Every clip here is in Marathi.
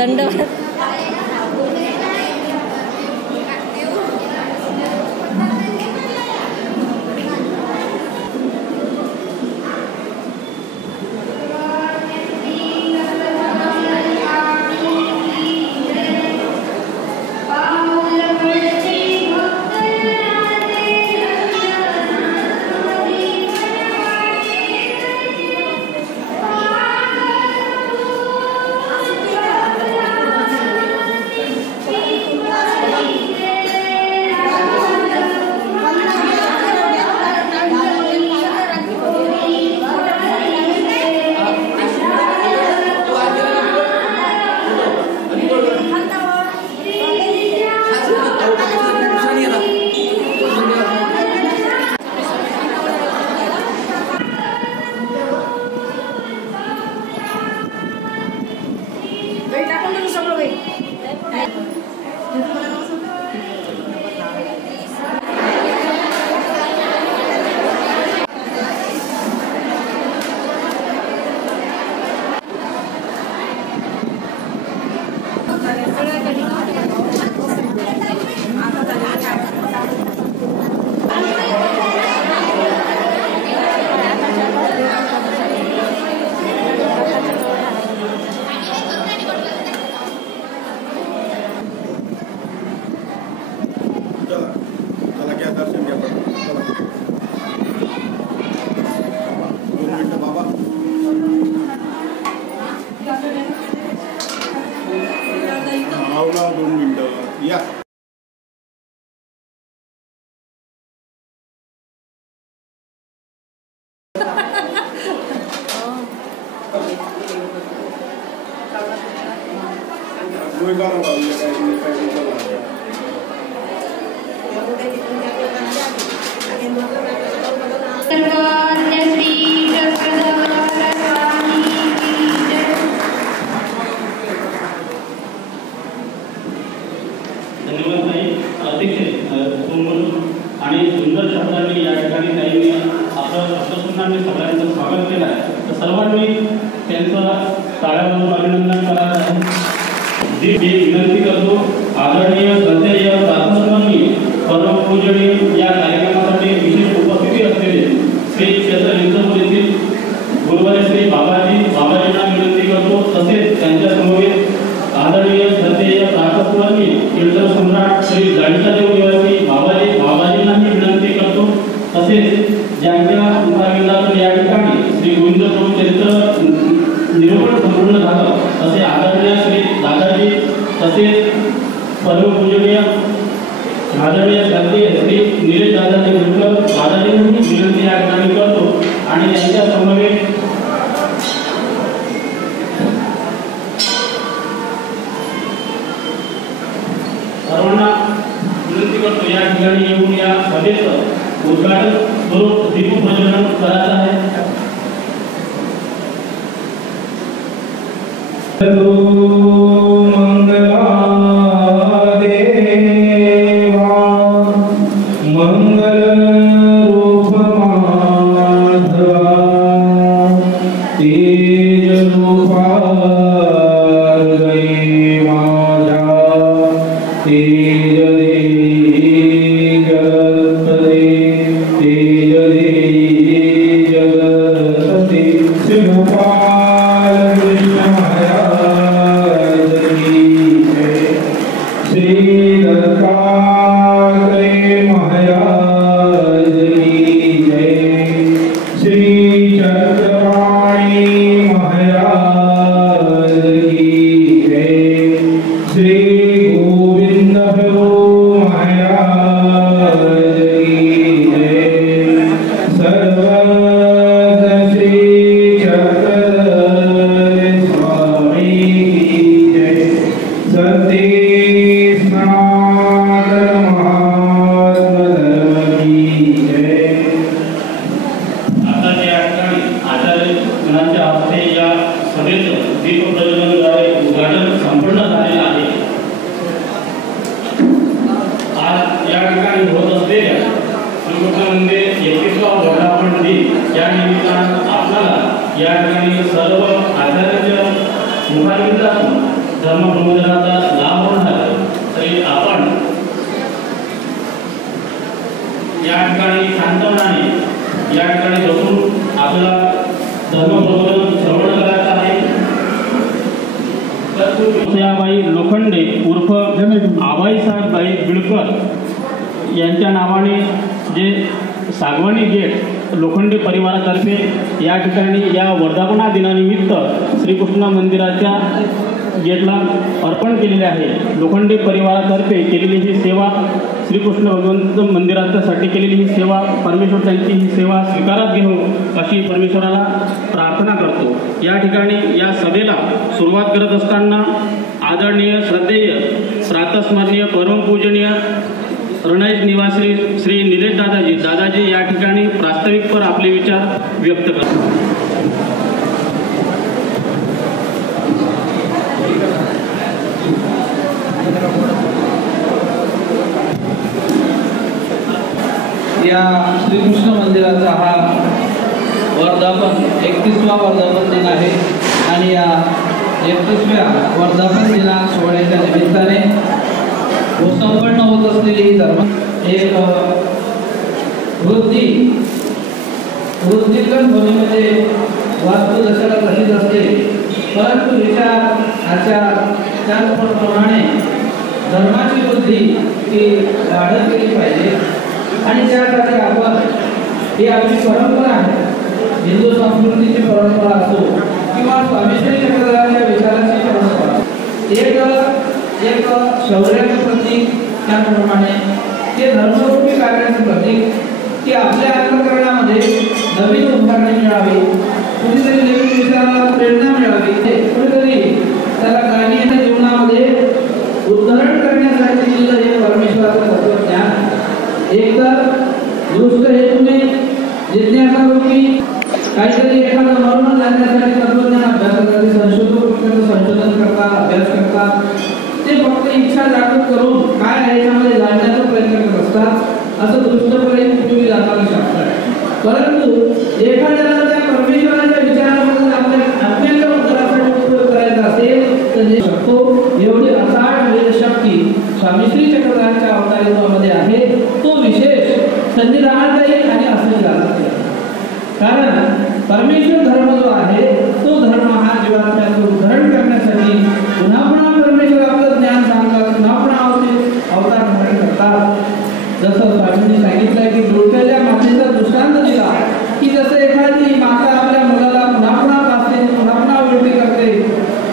दंडवत. या ठिकाणी सर्व आचार्यांच्या मुखारविंदातून धर्म प्रबोधनाचा लाभ होणार आहे, तरी आपण या ठिकाणी शांतपणाने या ठिकाणी बसून आपल्याला धर्म प्रबोधन श्रवण करायचं आहे। सयाबाई लोखंडे उर्फ आबाईसाहेबबाई बिळकर यांच्या नावाने जे सागवानी गेट लोखंडे परिवारातर्फे या ठिकाणी या वर्धापना दिनानिमित्त श्रीकृष्ण मंदिराच्या गेटला अर्पण केलेले आहे। लोखंडे परिवारातर्फे केलेली ही सेवा, श्रीकृष्ण भगवंत मंदिराच्यासाठी केलेली ही सेवा, परमेश्वर त्यांची ही सेवा स्वीकारात घेऊ अशी परमेश्वराला प्रार्थना करतो। या ठिकाणी या सभेला सुरुवात करत असताना आदरणीय श्रद्धेय प्रातस्मरणीय परमपूजनीय रणाईत निवासी श्री निलेश दादाजी या ठिकाणी प्रास्ताविकपर आपले विचार व्यक्त करतात। या श्रीकृष्ण मंदिराचा हा वर्धापन 31वा वर्धापन दिन आहे आणि या 31व्या वर्धापन दिना सोहळ्याच्या निमित्ताने संपन्न होत असलेली ही धर्म एक वृत्तीकरण भूमीमध्ये वास्तू दशाला तशीच असते, परंतु विचार आचार त्याप्रमाणे धर्माची वृद्धी ही वाढत गेली पाहिजे आणि त्यासाठी आपण ही आपली परंपरा आहे, हिंदू संस्कृतीची परंपरा असो किंवा स्वामी श्री चक्रधरांच्या विचाराची परंपरा, एक शौर्याचे प्रतीक त्याप्रमाणे ते धर्मरूपी कार्याचे प्रतीक की आपल्या अंतःकरणामध्ये नवीन उभारणी मिळावी, कुठेतरी नवीन विचाराला प्रेरणा मिळावी, कुठेतरी त्याला ग्रामीण जीवनामध्ये उद्धरण करण्यासाठी दिलेलं हे परमेश्वराचं तत्वज्ञान एकतर दृष्ट हेतूने जिज्ञासारूपी काहीतरी एखादं मरण जाण्यासाठी तत्वज्ञान अभ्यास करतात, संशोधन करतात, अभ्यास करतात, ते फक्त इच्छा जागृत करून काय आहे याच्यामध्ये जाणण्याचा प्रयत्न करत असतात, असं दृष्टपणे उपयोगी जाणारं शास्त्र आहे। परंतु एखाद्याला त्या परमेश्वराच्या विचारामध्ये आपल्या आत्म्याच्या उद्धारासाठी उपयोग करायचा असेल तर जे शकतो एवढी असाढ वेदशक्ती स्वामी श्री चक्रधरांच्या अवतारित्वामध्ये आहे, तो विशेष संविधानात येईल आणि असं जाणत येईल। कारण परमेश्वर धर्म जो आहे तो धर्म हा जीवात्म्याचं उद्धरण करण्यासाठी पुन्हा पुन्हा परमेश्वर आपलं ज्ञान सांगतात, पुन्हा पुन्हा अवतार धारण करतात। जसं स्वामींनी सांगितलं की लोट्याच्या मातेचा दृष्टांत दिला की जसं एखादी माता आपल्या मुलाला पुन्हा पुन्हा पाचते, पुन्हा पुन्हा उलटी करते,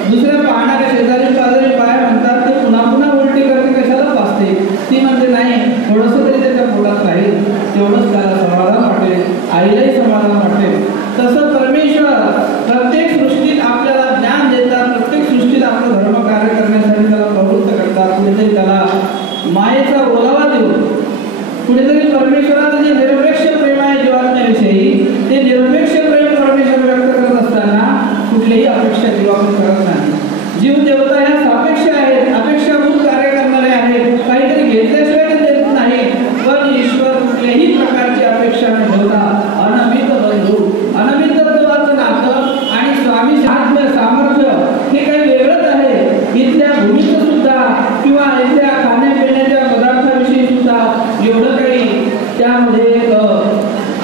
दुसऱ्या पाहणाऱ्या शेजारी पाजारी पाय म्हणतात ते पुन्हा पुन्हा उलटी करते, कशाला पाचते, ती म्हणते नाही थोडंसं तरी त्याच्या पोटात राहील, तेवढंच त्याला समाधान वाटेल, आईलाही समाधान वाटेल। तसं परमेश्वर प्रत्येक सृष्टीत आपल्याला ज्ञान देतात, प्रत्येक सृष्टीत आपलं धर्म कार्य करण्यासाठी त्याला प्रवृत्त करतात, कुठेतरी त्याला मायेचा ओलावा देऊन कुठेतरी परमेश्वराचं जे निरपेक्ष प्रेम आहे जीवात्म्याविषयी ते निरपेक्ष प्रेम परमेश्वर व्यक्त करत असताना कुठलीही अपेक्षा जीवाकडून करत नाही। जीव देवता ह्या सापेक्ष आहेत, अपेक्षाभूत कार्य करणारे आहेत, काहीतरी घेतल्याशिवाय देत नाही, पण ईश्वर कुठल्याही प्रकारची अपेक्षा न ठेवता अनमित बंधू, अनमित तत्वाचं नातं आणि स्वामी आत्म सामर्थ्य हे काही वेगळंच आहे। इथल्या भूमीचं सुद्धा किंवा इथल्या खाण्यापिण्याच्या पदार्थाविषयी सुद्धा एवढं काही त्यामध्ये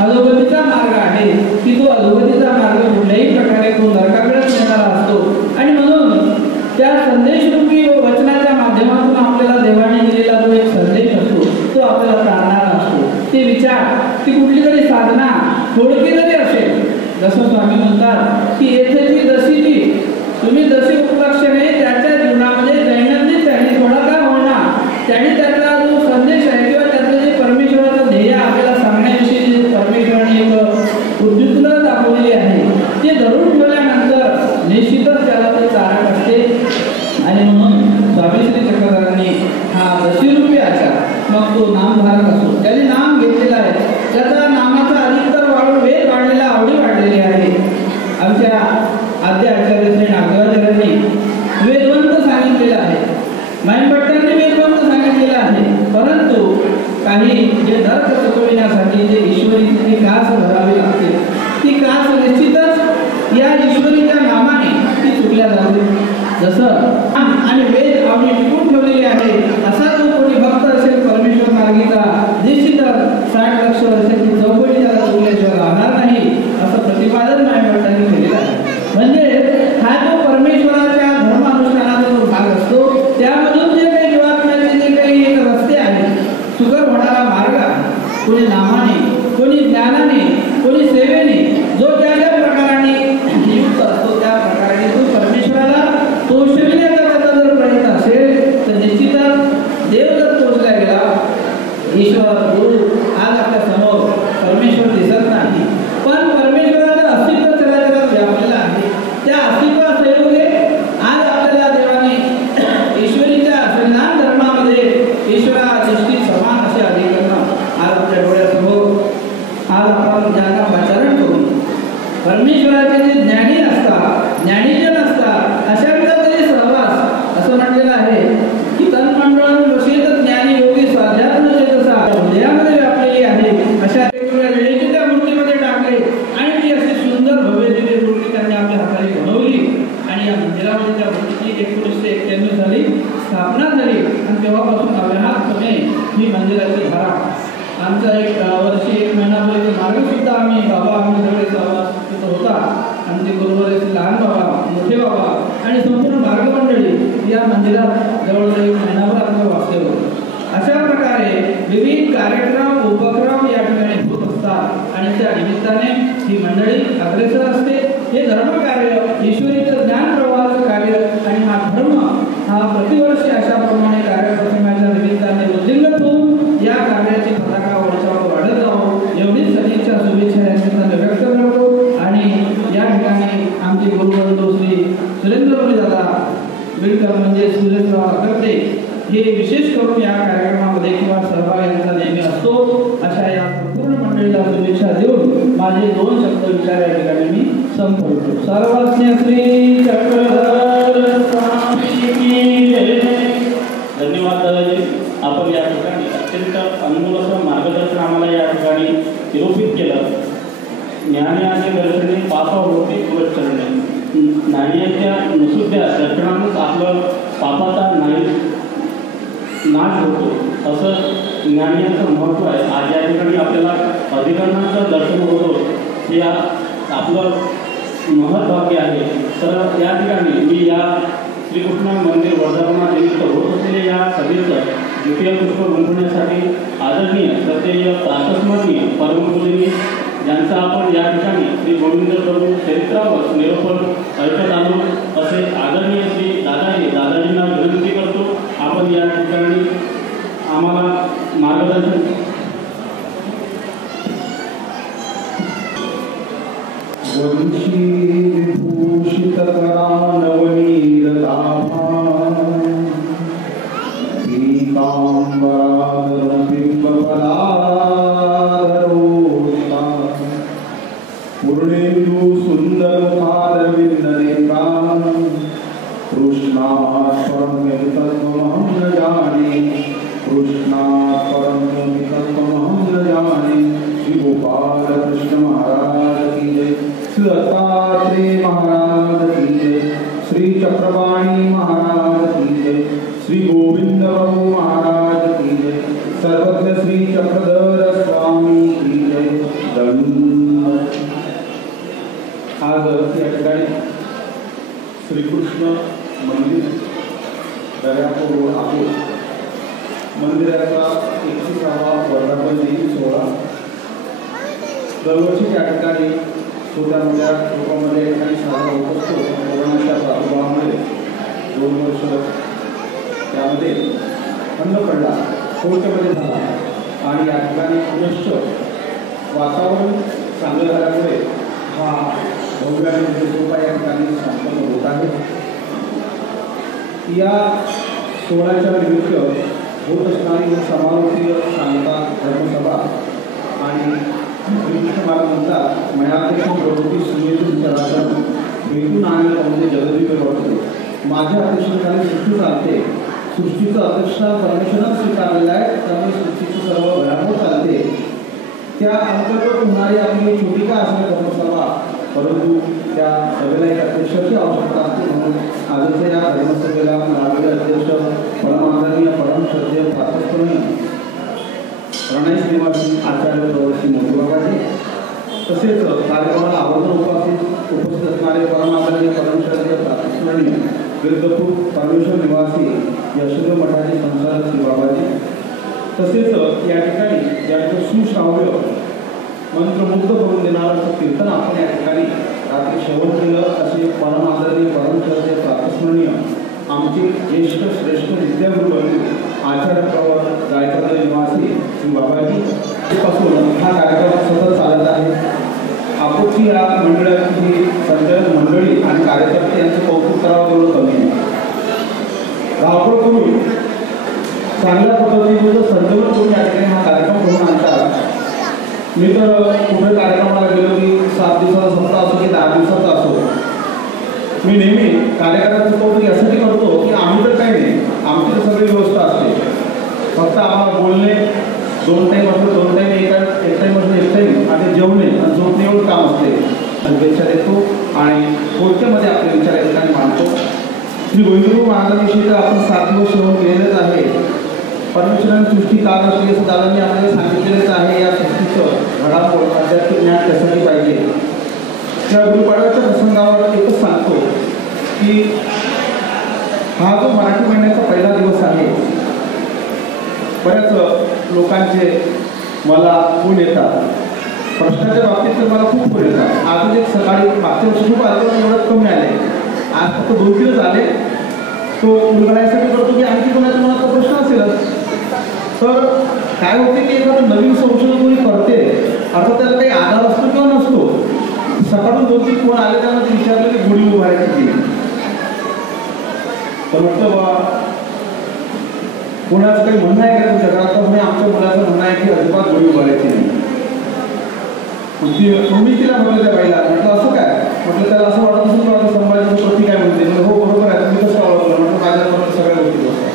अधोगतीचा मार्ग आहे की तो अधोगतीचा मार्ग कुठल्याही प्रकारे तो नरकाकडेच नेणारा असतो आणि म्हणून त्या संदेशरूपी वचनाच्या माध्यमातून आपल्याला देवाने दिलेला जो एक संदेश असतो तो आपल्याला प्राणाला असतो। ते विचार ती कुठली तरी साधना थोडकी जरी असेल, जसं स्वामी म्हणतात की येथे ती जशीची तुम्ही जशी उपलक्षणे त्याच्या जीवनामध्ये दैनंदिन त्यांनी थोडा का होणार त्यांनी त्याचा जो संदेश आहे किंवा त्याचं जे परमेश्वराचं ध्येय आपल्याला सांगण्याविषयी जे परमेश्वराने एक उद्युक्तता दाखवलेली आहे ते धरून ठेवल्यानंतर निश्चितच त्याला ते तारक असते आणि म्हणून स्वामी श्री चक्रधरांनी हा दशीरूपी आचार, मग तो नामधारक असो, त्याने नाम घेतलेला आहे, त्याचा नामाचा अधिकतर वाढून वेद वाढलेला, आवडी वाढलेली आहे। आमच्या आद्य आचार्य श्री नागराचार्यांनी वेदवंत सांगितलेलं आहे, माईंभट्टांनी वेदवंत सांगितलेलं कोणी ज्ञानाने, कोणी सेवेने, जो त्या ज्या प्रकाराने युक्त असतो त्या प्रकाराने तो परमेश्वराला तोषविण्याचा त्याचा जर प्रयत्न असेल तर निश्चितच देव जर तोषला गेला, ईश्वर गुरु आज आपल्या समोर परमेश्वर दिसत नाही, पण परमेश्वराचं अस्तित्व त्याला व्यापलेलं आहे. त्या अस्तित्वासंयोगे आज आपल्याला देवाने ईश्वरीच्या सनातन धर्मामध्ये ईश्वरा दृष्टी समान असे अधिकरण आज आपल्या डोळ्यासमोर आज आपण ज्यांना पाचारण करून परमेश्वराचे जे ज्ञानी असतात, ज्ञानीजन असतात, अशांचा तरी सहवास असं म्हटलेलं आहे की तन्मंडळ वशेत ज्ञानी योगी स्वाध्यात्म चेतसा हृदयामध्ये व्यापलेली आहे. अशा वेगवेगळ्या वेळेची त्या मूर्तीमध्ये टाकले आणि ती अशी सुंदर भव्य दिव्य मूर्ती त्यांनी आपल्या हाताने बनवली आणि या मंदिरामध्ये त्या मूर्तीची 1991 साली स्थापना झाली आणि तेव्हापासून अव्याहतपणे ही मंदिराची धारा आमचा एक वर्षी 1 महिनाभर मार्ग सुद्धा आम्ही सगळे सहवास तिथं होता. आमचे गुरुवारी लहान बाबा, मोठे बाबा आणि संपूर्ण मार्गमंडळी या मंदिरात जवळजवळ 1 महिनाभर आमचं वास्तव्य होतं. अशा प्रकारे विविध कार्यक्रम उपक्रम या ठिकाणी होत असतात आणि त्या निमित्ताने ही मंडळी अग्रेसर असते. हे धर्मकार्य, ईश्वरीचं ज्ञान प्रवाहाचं कार्य आणि हा धर्म हा प्रतिवर्षी अशाप्रमाणे कार्यप्रसंगाच्या निमित्ताने वृद्धिंगत होऊन या कार्याची पताका वर्षावर वाढत जावं एवढीच सदिच्छा शुभेच्छा यांच्याकडे व्यक्त करतो. आणि या ठिकाणी आमचे गुरुबंधू श्री सुरेंद्र दादा बिडकर म्हणजे सुरेंद्रराव करते हे विशेष करून या कार्यक्रमामध्ये किंवा सहभाग यांचा नेहमी असतो. अशा या संपूर्ण मंडळीला शुभेच्छा देऊन माझे 2 शब्द विचार या ठिकाणी मी संपवतो. सर्वज्ञ श्री चक्रधर स्वामी की जय. धन्यवाद दादाजी. आपण या ठिकाणी अत्यंत अनमोल असं मार्गदर्शन आम्हाला या ठिकाणी निरूपित केलं. ज्ञानाचे दर्शने पापा होते कुलचरणे. ज्ञानाच्या नुसुद्या दर्शनानंच आपलं पापाचा नाश होतो असं ज्ञानाचं महत्त्व आहे. आज या ठिकाणी आपल्याला अधिकरणाचं दर्शन होतं हे आपलं महत्भाग्य आहे. तर या ठिकाणी मी या श्रीकृष्ण मंदिर वर्धापनानिमित्त होत असलेल्या या सभेचं द्वितीय पुष्प गुंफण्यासाठी आदरणीय श्रद्धेय प्रातस्मरणीय परमपूजनीय ज्यांचा आपण या ठिकाणी श्री गोविंद प्रभू चरित्रावर निरूपण ऐकत आलो असे आदरणीय श्री दादाजींना विनंती करतो. आपण या ठिकाणी आम्हाला मार्गदर्शन विभूषित करा नवनीरदाभा पूर्णेन्दु सुंदर मुखारविंदनेत्रा कृष्णात् परं तत्त्वमहं न जाने कृष्णात् परं तत्त्वमहं न जाने. श्री गोपाल कृष्ण महाराज की जय. श्री दत्तात्रेय महाराज की जय. श्री चक्रवाणी महाराज की जय. श्री गोविंद प्रभु महाराज की जय. सर्वज्ञ श्री चक्रधर स्वामी की जय. धन्यवाद. आज या ठिकाणी श्रीकृष्ण मंदिर दर्यापूर आहे. मंदिराचा 21वा वर्धापन दिन सोहळा दरवर्षी त्या ठिकाणी छोट्या मोठ्या रूपामध्ये या ठिकाणी साजरा होत असतो. कोरोनाच्या प्रादुर्भावामुळे 2 वर्ष त्यामध्ये बंद पडला, कोर्टमध्ये झाला आणि या ठिकाणी पुनश्च वातावरण चांगलं झाल्यामुळे हा भव्याने सोहळा या ठिकाणी संपन्न होत आहे. या सोहळ्याच्या निमित्त होत असणारी समारोपीय शांता धर्मसभा आणि श्रीकृष्ण मार्ग म्हणतात मयाध्यक्ष प्रवृत्ती सुनियोजित विचाराचं भेटून आणलं म्हणजे जगदीकर वाटते. माझ्या अध्यक्षतेखाली सृष्टी चालते. सृष्टीचं अध्यक्ष परमेश्वरानं स्वीकारलेलं आहे, त्यामुळे सृष्टीची सर्व घडामोड चालते. त्या अंतर्गत होणारी आपली छोटी का असणारी धर्मसभा, परंतु त्या सभेला एक अध्यक्षाची आवश्यकता असते. म्हणून आजच्या या धर्मसभेला लागलेले अध्यक्ष परमादरणीय परम श्रद्धेय प्रातस्मरणीय प्रणय श्रीनिवासी आचार्य प्रवर्ती मोठी बाबाजी, तसेच कार्यक्रमाला आवर्जून उपस्थित असणारे परमादरणीय परम श्रद्धेय प्रातस्मरणीय गिरदपूर परमेश्वर निवासी यशोद मठाचे संचालक श्री बाबाजी, तसेच या ठिकाणी ज्यांचं सुश्राव्य मंत्रमुग्ध करून देणारं असं कीर्तन आपण या ठिकाणी रात्री श्रवण केलं. असे परम आदरणीय परमचर्चे प्रातस्मरणीय आमचे ज्येष्ठ श्रेष्ठ विद्यागुरू आचार्य प्रवर गायकवाड निवासी श्री बाबाजी पासून हा कार्यक्रम सतत चालत आहे. आपोची या मंडळाची ही संचालक मंडळी आणि कार्यकर्ते यांचं कौतुक करावं तेवढं कमी आहे. धावपळ करून चांगल्या पद्धतीने संचलन करून या ठिकाणी हा कार्यक्रम करून आणतात. मी तर कुठे कार्यक्रमाला गेलो की 7 दिवसाचा सप्ताह असो की 10 दिवसाचा असो, मी नेहमी कार्यक्रमाचं कौतुक यासाठी करतो की आम्ही तर काही नाही, आमची तर सगळी व्यवस्था असते. फक्त आम्हाला बोलणे 2 टाईम असतो, 2 टाईम एक टाईम असतो, 1 टाईम आणि जेवणे आणि झोपणे एवढं काम असते. शुभेच्छा देतो आणि कोणत्यामध्ये आपले विचार या ठिकाणी मांडतो. श्री गोविंदगुरू महाराजांविषयी तर आपण 7 दिवस श्रवण केलेलंच आहे. परमेश्वराने सृष्टी का रचली असं दादांनी आपल्याला सांगितलेलंच आहे. या सृष्टीचं घडामोड आध्यात्मिक ज्ञान त्यासाठी पाहिजे. त्या गुरुपाडव्याच्या प्रसंगावर एकच सांगतो की हा जो मराठी महिन्याचा पहिला दिवस आहे, बऱ्याच लोकांचे मला फोन येतात. प्रश्नाच्या बाबतीत तर मला खूप फोन येतात. आज एक सकाळी मागच्या वर्षी खूप आले पण एवढंच कमी आले. आज फक्त 2-3 आले. तो उलगडायसाठी करतो की आणखी कोणाच्या मनात प्रश्न असेलच. तर काय होते की एखादं नवीन संशोधन कोणी करते, आता त्याला काही आधार असतो किंवा नसतो. सकाळून 2-3 फोन आले, त्यांना विचारलं की गुढी उभारायची केली. तर म्हटलं बाबा कोणाचं काही म्हणणं आहे का तुमच्या घरात? तर आमच्या मुलाचं म्हणणं आहे की अजिबात गुढी उभारायची नाही. मी तिला म्हटलं त्या बाईला, म्हटलं असं काय? म्हटलं त्याला असं वाटत असेल की आता संभाजीचं प्रतीक काय म्हणते. म्हणजे हो बरोबर आहे, तुम्ही कसं आवडलं? म्हटलं माझ्याबरोबर सगळ्या गोष्टी होतात.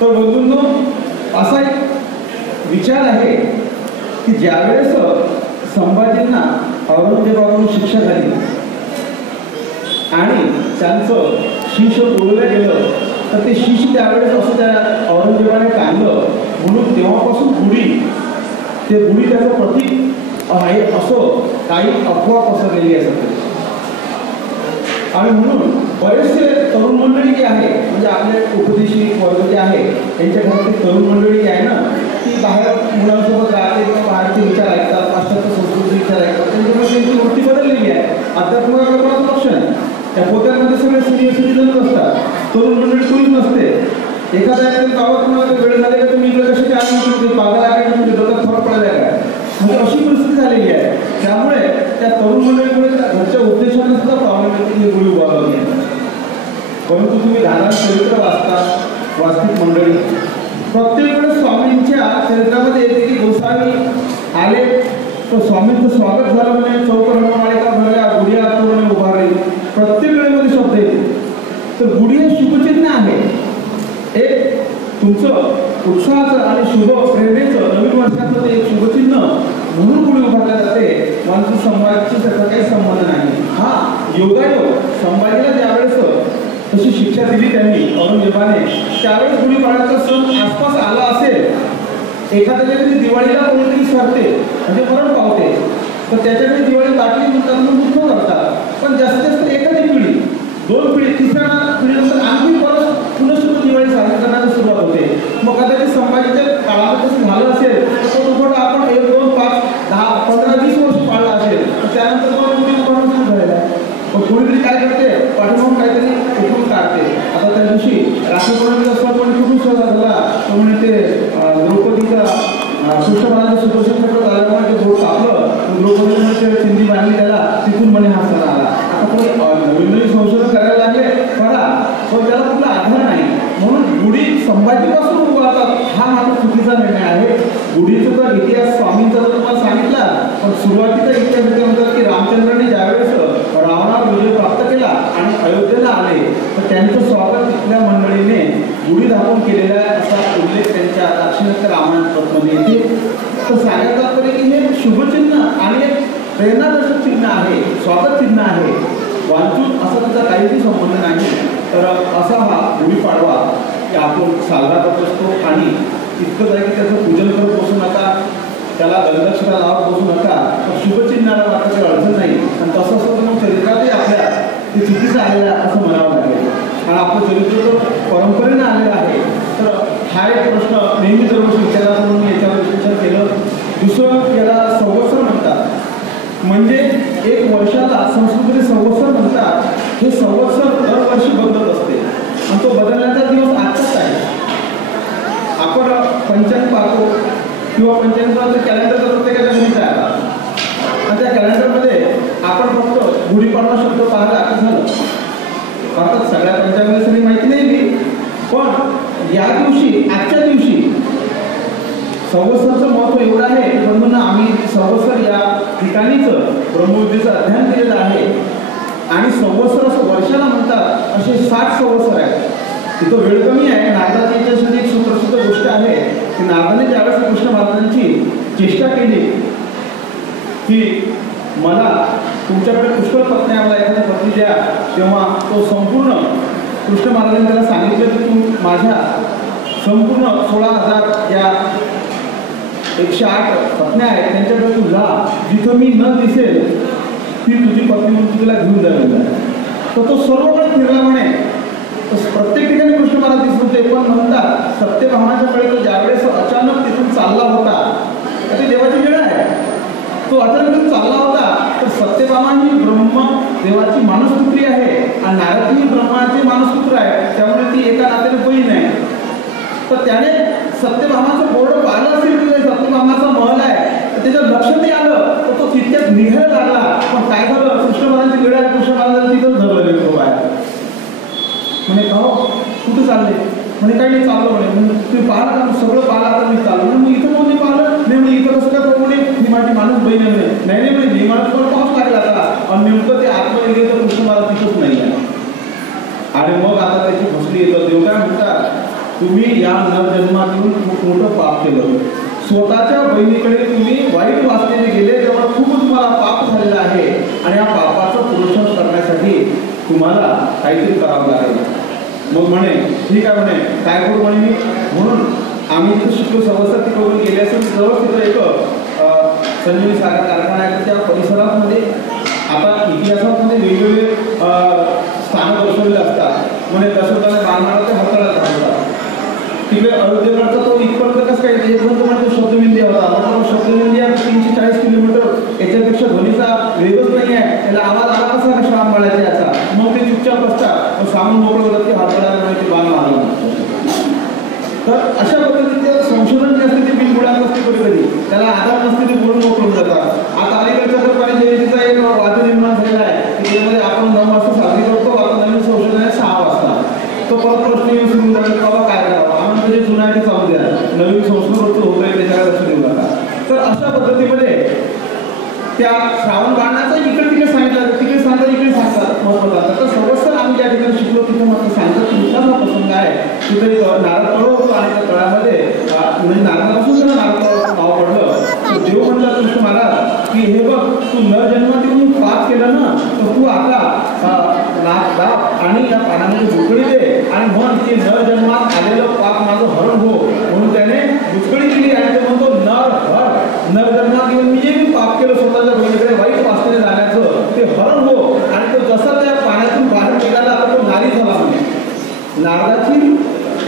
तर बंधूंनो, असा एक विचार आहे की ज्यावेळेस संभाजींना औरंगजेबाकडून शिक्षा झाली आणि त्यांचं शीश तोडलं गेलं, तर ते शीश त्यावेळेस असं त्या औरंगजेबाने काढलं. म्हणून तेव्हापासून ते गुढी त्याचं प्रतीक आहे असं काही अफवा पसरलेली आहे सध्या. आणि म्हणून बरेचसे तरुण मंडळी जी आहे, म्हणजे आपले उपदेशी वर्ग जे आहे त्यांच्या घरातली तरुण मंडळी जी आहे ना, ती बाहेर मुलांसोबत राहते किंवा बाहेरचे विचार ऐकतात, पाश्चात्य संस्कृती विचार ऐकतात. त्यांच्यामुळे त्यांची वृत्ती बदललेली आहे. अध्यात्माकडे कोणाचं लक्ष नाही. त्या पोत्यांमध्ये सगळे सिनियर सिटीजनच असतात, तरुण मंडळी कोणीच नसते. एखाद्या गावात तुम्हाला वेळ झाले का तुम्ही इकडे कशाची आम्ही पागल आहे का, तुमच्या डोक्यात फरक पडला काय, म्हणजे अशी परिस्थिती झालेली आहे. त्यामुळे त्या तरुण मंडळीमुळे घरच्या उद्देशाने सुद्धा प्रॉब्लेम ही गुढी उभारली आहे. परंतु तुम्ही दादा चरित्र वास्तविक मंडळी प्रत्येक वेळेस स्वामींच्या चरित्रामध्ये येते की गोसावी आले तर स्वामींचं स्वागत झालं म्हणजे चौक रंगमालिका भरल्या, गुढी आतून उभारली. प्रत्येक वेळेमध्ये शब्द येते. तर गुढी हे शुभचिन्ह आहे. एक तुमचं उत्साहाचं आणि शुभ प्रेरणेचं नवीन वर्षाचं ते एक शुभचिन्ह म्हणून गुढी उभारल्या जाते. परंतु संभाजीचा त्याचा काही संबंध नाही. हा योगायोग संभाजीला ज्यावेळेस तशी शिक्षा दिली त्यांनी औरंगजेबाने, त्यावेळेस गुढीपाडव्याचा सण आसपास आला असेल, एखाद्या तरी दिवाळीला कोणीतरी सरते म्हणजे मरण पावते, तर त्याच्याकडे दिवाळी गाठली म्हणतात मग दुःख करतात. पण जास्तीत जास्त एखादी पिढी 2 पिढी 3ऱ्या पिढीनंतर आणखी परत पुनश्च दिवाळी साजरी करण्याची सुरुवात होते. मग कदाचित संभाजीच्या काळामध्ये कसं झालं असेल तर तो दुःख आपण 1, 2, 5, 10, 15, 20 वर्ष पाळला असेल, तर त्यानंतर मग गुढी उभारणं सुरू झालेलं आहे. मग कोणीतरी काय करते, पाठीमागून काहीतरी उठून काढते. आता त्या दिवशी राखी पौर्णिमेचा सण कोणी कुठून शोधा झाला, तो म्हणे ते द्रौपदीचा कृष्णपणाचं सुदर्शन चक्र झाल्यामुळे ते बोट कापलं, द्रौपदीने चिंधी बांधली त्याला, तिथून म्हणे हा सण आला. आता कोणी नवीन नवीन संशोधन करायला लागले करा, पण त्याला कुठला आधार नाही. म्हणून गुढी संभाजीपासून उभारतात हा मात्र चुकीचा निर्णय आहे. गुढीचा तर इतिहास स्वामींचा जर तुम्हाला सांगितला, पण सुरुवातीचा इतिहास असे म्हणतात की रामचंद्राने ज्यावेळेस रावणावर विजय प्राप्त केला आणि अयोध्येला आले, तर त्यांचं स्वागत तिथल्या मंडळीने गुढी दाखवून केलेला असा उल्लेख त्यांच्या दाक्षिणात्य रामायणामध्ये येते. तर सांगायचं तात्पर्य की हे शुभचिन्ह आणि एक प्रेरणादर्शक चिन्ह आहे, स्वागत चिन्ह आहे. वांचून असा त्याचा काहीही संबंध नाही. तर असा हा गुढीपाडवा आपण साजरा करत असतो. आणि इतकंच आहे की त्याचं पूजन करत बसू नका, त्याला दंडक्षता लावत बसू नका, तर शुभचिन्हाला मात्र काही अडचण नाही. आणि तसं असं मग चरित्रातही आपल्या ते चुकीचं आलेलं आहे असं म्हणावं लागेल. आणि आपलं चरित्र तर परंपरेनं आलेलं आहे. तर हा एक प्रश्न नेहमी दरवर्षी विचारायचा म्हणून याच्यावर विचार केलं. दुसरं याला म्हणजे एक वर्षाला संस्कृतीचे संवत्सर म्हणतात, हे संवत्सर दरवर्षी बदलत असते आणि तो बदलण्याचा दिवस आजचाच आहे. आपण पंचांग पाहतो किंवा पंचांगाचं कॅलेंडर तर प्रत्येकाच्या घरीच आहे आणि त्या कॅलेंडरमध्ये आपण फक्त गुढीपाडवा शब्द पाहिला की झालं. अर्थात सगळ्या पंचांगाला सगळी माहिती नाही मी, पण या दिवशी आजच्या दिवशी संवत्सराचं महत्त्व एवढं आहे की म्हणून आम्ही संवत्सर या ठिकाणीच ब्रह्मविद्येचं अध्ययन केलेलं आहे. आणि संवत्सर असं वर्षाला म्हणतात, असे 60 संवत्सर आहेत. तिथं वेळ कमी आहे. नारदाची याच्यासाठी एक सुप्रसिद्ध गोष्ट आहे की नारदाने ज्यावेळेस कृष्ण महाराजांची चेष्टा केली की मला तुमच्याकडे पुष्कळ पत्नी, आम्हाला एखादी पत्नी द्या, तेव्हा तो संपूर्ण कृष्ण महाराजांनी त्याला सांगितलं की तू माझ्या संपूर्ण 16,000 या 108 पत्न्या आहेत त्यांच्याकडे तू जा, जिथं मी न दिसेल ती तुझी पत्नी म्हणून तुला घेऊन जाईल. तर तो सर्वकडे फिरला म्हणे. प्रत्येक ठिकाणी कृष्ण महाराज दिसत होते, पण म्हणतात सत्यभामाच्या कडे तो ज्यावेळेस अचानक तिथून चालला होता, ती देवाची वेळ आहे, तो अचानक तिथून चालला होता, तर सत्यभामा ही ब्रह्म देवाची मानसपुत्री आहे आणि नारद ही ब्रह्माचे मानसपुत्र आहे, त्यामुळे ती एका नात्याने बहीण आहे. तर त्याने सत्यभामाचं बोर्ड पाहिलं असेल की सत्यभामाचा महल आहे, तर त्याचं लक्ष नाही आलं, तर तो तितक्यात निघायला लागला. पण काय झालं, कृष्ण महाराजांची वेळ आहे, कृष्ण महाराजांनी तिथंच धरलं गेलो बाहेर. म्हणे का कुठं चालले? म्हणे काही नाही चाललो म्हणे. तुम्ही पाहिलं का? सगळं पाहिलं, आता मी चाललो. मग इथं कोणी पाहिलं नाही म्हणे, इथं कसं काय म्हणे, ही माझी माणूस बहीण आहे म्हणे. नाही म्हणे, मी मला पण पाऊस लागला आता आणि नेमकं ते आतमध्ये गेले तर कृष्ण महाराज तिथंच नाही आहे. आणि मग आता त्याची फसली येतं. देव काय म्हणतात, तुम्ही या नरजन्मात येऊन खूप मोठं पाप केलं, स्वतःच्या बहिणीकडे तुम्ही वाईट वाचनेने गेले, तेव्हा खूप तुम्हाला पाप झालेलं आहे आणि या पापाचं पुरुषार्थ करण्यासाठी तुम्हाला काहीतरी करावं लागेल. मग म्हणे ठीक आहे म्हणे, काय करू म्हणे मी, म्हणून आम्ही इथं शिकलो संवत्सर तिकडून गेले असेल, जवळ तिथं एक संजीवनी साखर कारखाना आहे. त्या परिसरामध्ये आता इतिहासामध्ये वेगवेगळे स्थानं दर्शवलेले असतात. म्हणजे दशरथाने बाणमारा ते हाताळत राहतात. तिकडे अयोध्येकडचा तो इथपर्यंत कसं काय येथपर्यंत म्हणजे शब्दविंध्य होता. म्हणून शब्दविंध्य 340 किलोमीटर, याच्यापेक्षा ध्वनीचा वेगच नाही आहे. त्याला आवाज आला कसा श्राम बाळायचा याचा, मग ते चुपचाप असतात, मग सामून मोकळं होतात, ते हाताळायला ते बाण मारलं. तर अशा पद्धतीचं संशोधन जे असते ते बिनबुडात नसते, कधी कधी त्याला आधार नसते, ते बोलून मोकळून जातात. आता अलीकडच्या सरकारी जयंतीचा एक वाद निर्माण झालेला आहे की त्यामध्ये आपण 9 वाजता साजरी करतो, आता नवीन संशोधन आहे 6 वाजता. तो परत प्रश्न येऊन सुरू झाला की बाबा काय करावं, आम्ही जे जुना आहे ते चालू द्या, नवीन संस्कृत होत आहे त्याच्याकडे लक्ष देऊ नका. तर अशा पद्धतीमध्ये त्या श्रावण बाणाचं इकडे तिकडे सांगितलं, तिकडे सांगतात, इकडे सांगतात महत्त्वाचं. तर संवत्सर आम्ही ज्या ठिकाणी शिकलो तिथे मात्र सांगतात तुमचा जो प्रसंग आहे तिथे नारद तळ होतो आणि त्या तळामध्ये म्हणजे नारदापासून त्याला नारद नाव पडलं. देव म्हणतात कृष्ण महाराज की हे बघ, तू नरजन्मात येऊन पाप केलं ना, तर तू आता नाक दाब आणि या पाण्यामध्ये बुचकळी दे आणि म्हण की नरजन्मात आलेलं पाप माझं हरण हो. म्हणून त्याने बुचकळी केली आणि ते म्हणतो नर हर, नरजन्मात येऊन मी जे पाप केलं स्वतःच्या बहिणीकडे वाईट वाचले जाण्याचं ते हरण हो. आणि तो जसा त्या पाण्यातून बाहेर निघाला तो नारी झाला म्हणे.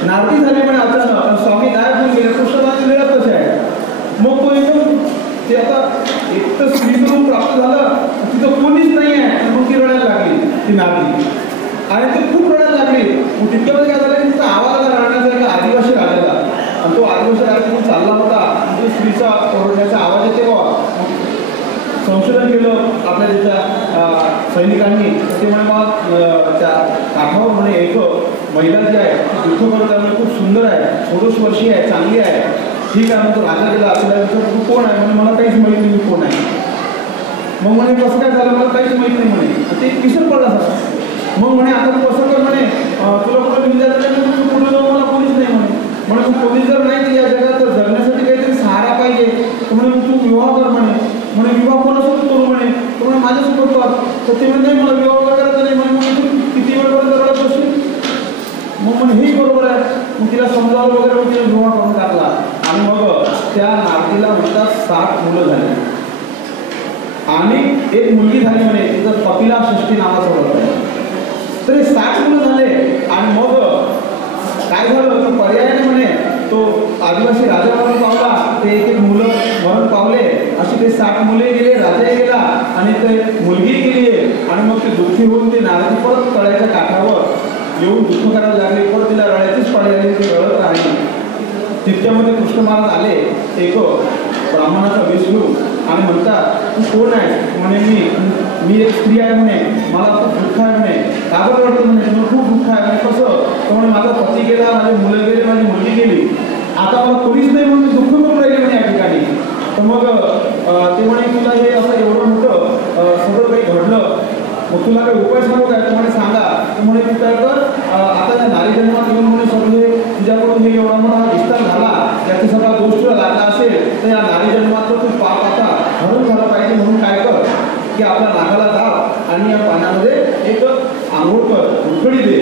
नारदी झाली म्हणे अचानक. स्वामी गायब होऊन गेले, कृष्णाची वेळ कशी आहे. मग तो एकदम ते आता एक तर स्त्रीचं प्राप्त झालं, तिथं कोणीच नाही आहे. मग ती रडायला लागली ती नारदी आणि ती खूप रडायला लागली. मग तितक्यामध्ये काय झालं की तिचा आवाज आला रडण्याचा, एका आदिवासी राजाला. आणि तो आदिवासी राजा चालला होता, तो स्त्रीचा ओरडण्याचा आवाज येते. संशोधन केलं आपल्या त्याच्या सैनिकांनी. ते म्हणे मग त्या काठावर म्हणे एक महिला जी आहे युद्ध करत आहे, खूप सुंदर आहे, 16 वर्षीय आहे, चांगली आहे. ठीक आहे, मग तो राजा गेला, आपल्याला विचार तू कोण आहे. म्हणजे मला काहीच माहिती नाही मी कोण आहे. मग म्हणे कसं काय झालं, मला काहीच माहिती नाही म्हणे. ते विसर पडला सर. मग म्हणे आता तू कसं कर म्हणे, तुला कुठं घेऊन जायचं नाही, तू पुढे जाऊ, मला कोणीच नाही म्हणे. म्हणे तू पोलीस जर नाही तर या जगात तर जगण्यासाठी काहीतरी सहारा पाहिजे. म्हणे तू विवाह कर म्हणे. म्हणे विवाह कोणासोबत करू म्हणे. तर म्हणे माझ्यासोबत कर. तर ते म्हणजे मला विवाह करायचा नाही म्हणे. तू किती वेळपर्यंत रडत बसशील. मग म्हणे हेही बरोबर आहे. मग तिला समजावलं वगैरे, मग तिला विवाह करून टाकला. आणि मग त्या नारदीला म्हणतात 7 मुलं झाली आणि एक मुलगी झाली म्हणे, तिचं कपिला षष्ठी नावाचं होतं. तरी 7 मुलं झाले. आणि मग काय झालं तर पर्यायाने म्हणे तो आदिवासी राजा म्हणून पावला, ते एक मुलं मरण पावले. अशी ते 7 मुले गेले, राजाही गेला. आणि ते मुलगी गेली आहे आणि मग ते दुःखी होऊन ते नारळी परत तळ्याच्या काठावर येऊन दुःख करायला लागले. परत तिला रळायचीच पाळी आली, ती रडत राहिली. तितक्यामध्ये कृष्ण महाराज आले, एक ब्राह्मणाचा वेश घेऊन आणि म्हणतात तू कोण आहे? म्हणे मी एक स्त्री आहे म्हणे, मला खूप दुःख आहे म्हणे. का बरं वाटतं म्हणे? तुला खूप दुःख आहे म्हणे. कसं? तर म्हणे माझा पती गेला, माझे मुलं गेले, माझी मुलगी गेली, आता मला कोणीच नाही म्हणून दुःख करून राहिले म्हणे या ठिकाणी. तर मग ते म्हणे तुला हे असं एवढं मोठं सगळं काही घडलं, मग तुला काही उपाय सांगू काय? तर म्हणे सांगा. तर म्हणे तू काय कर, आता त्या नारी जन्मात येऊन म्हणे सगळे तुझ्याकडून हे एवढा मोठा विस्तार झाला, त्याचा सगळा दोष तुला लागला असेल तर या नारी जन्मात तू पाप आता हरून झाला पाहिजे. म्हणून काय कर की आपल्या नागाला दाब आणि या पाण्यामध्ये एक आंघोळ कर, उकळी दे.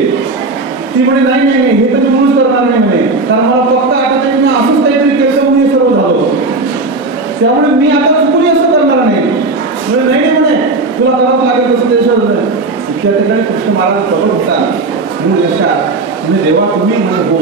ती म्हणे नाही नाही हे तर तुम्हीच करणार नाही म्हणे, कारण मला फक्त आता तरी मी असंच काहीतरी केलं म्हणून हे सर्व झालं, त्यामुळे मी आता चुकूनही असं करणार नाही. म्हणजे नाही म्हणे तुला करावं लागेल तसं त्याच्यावर. त्या ठिकाणी कृष्ण महाराज प्रकट होतात मूळ लक्षात म्हणजे देवा तुम्ही म्हणे हो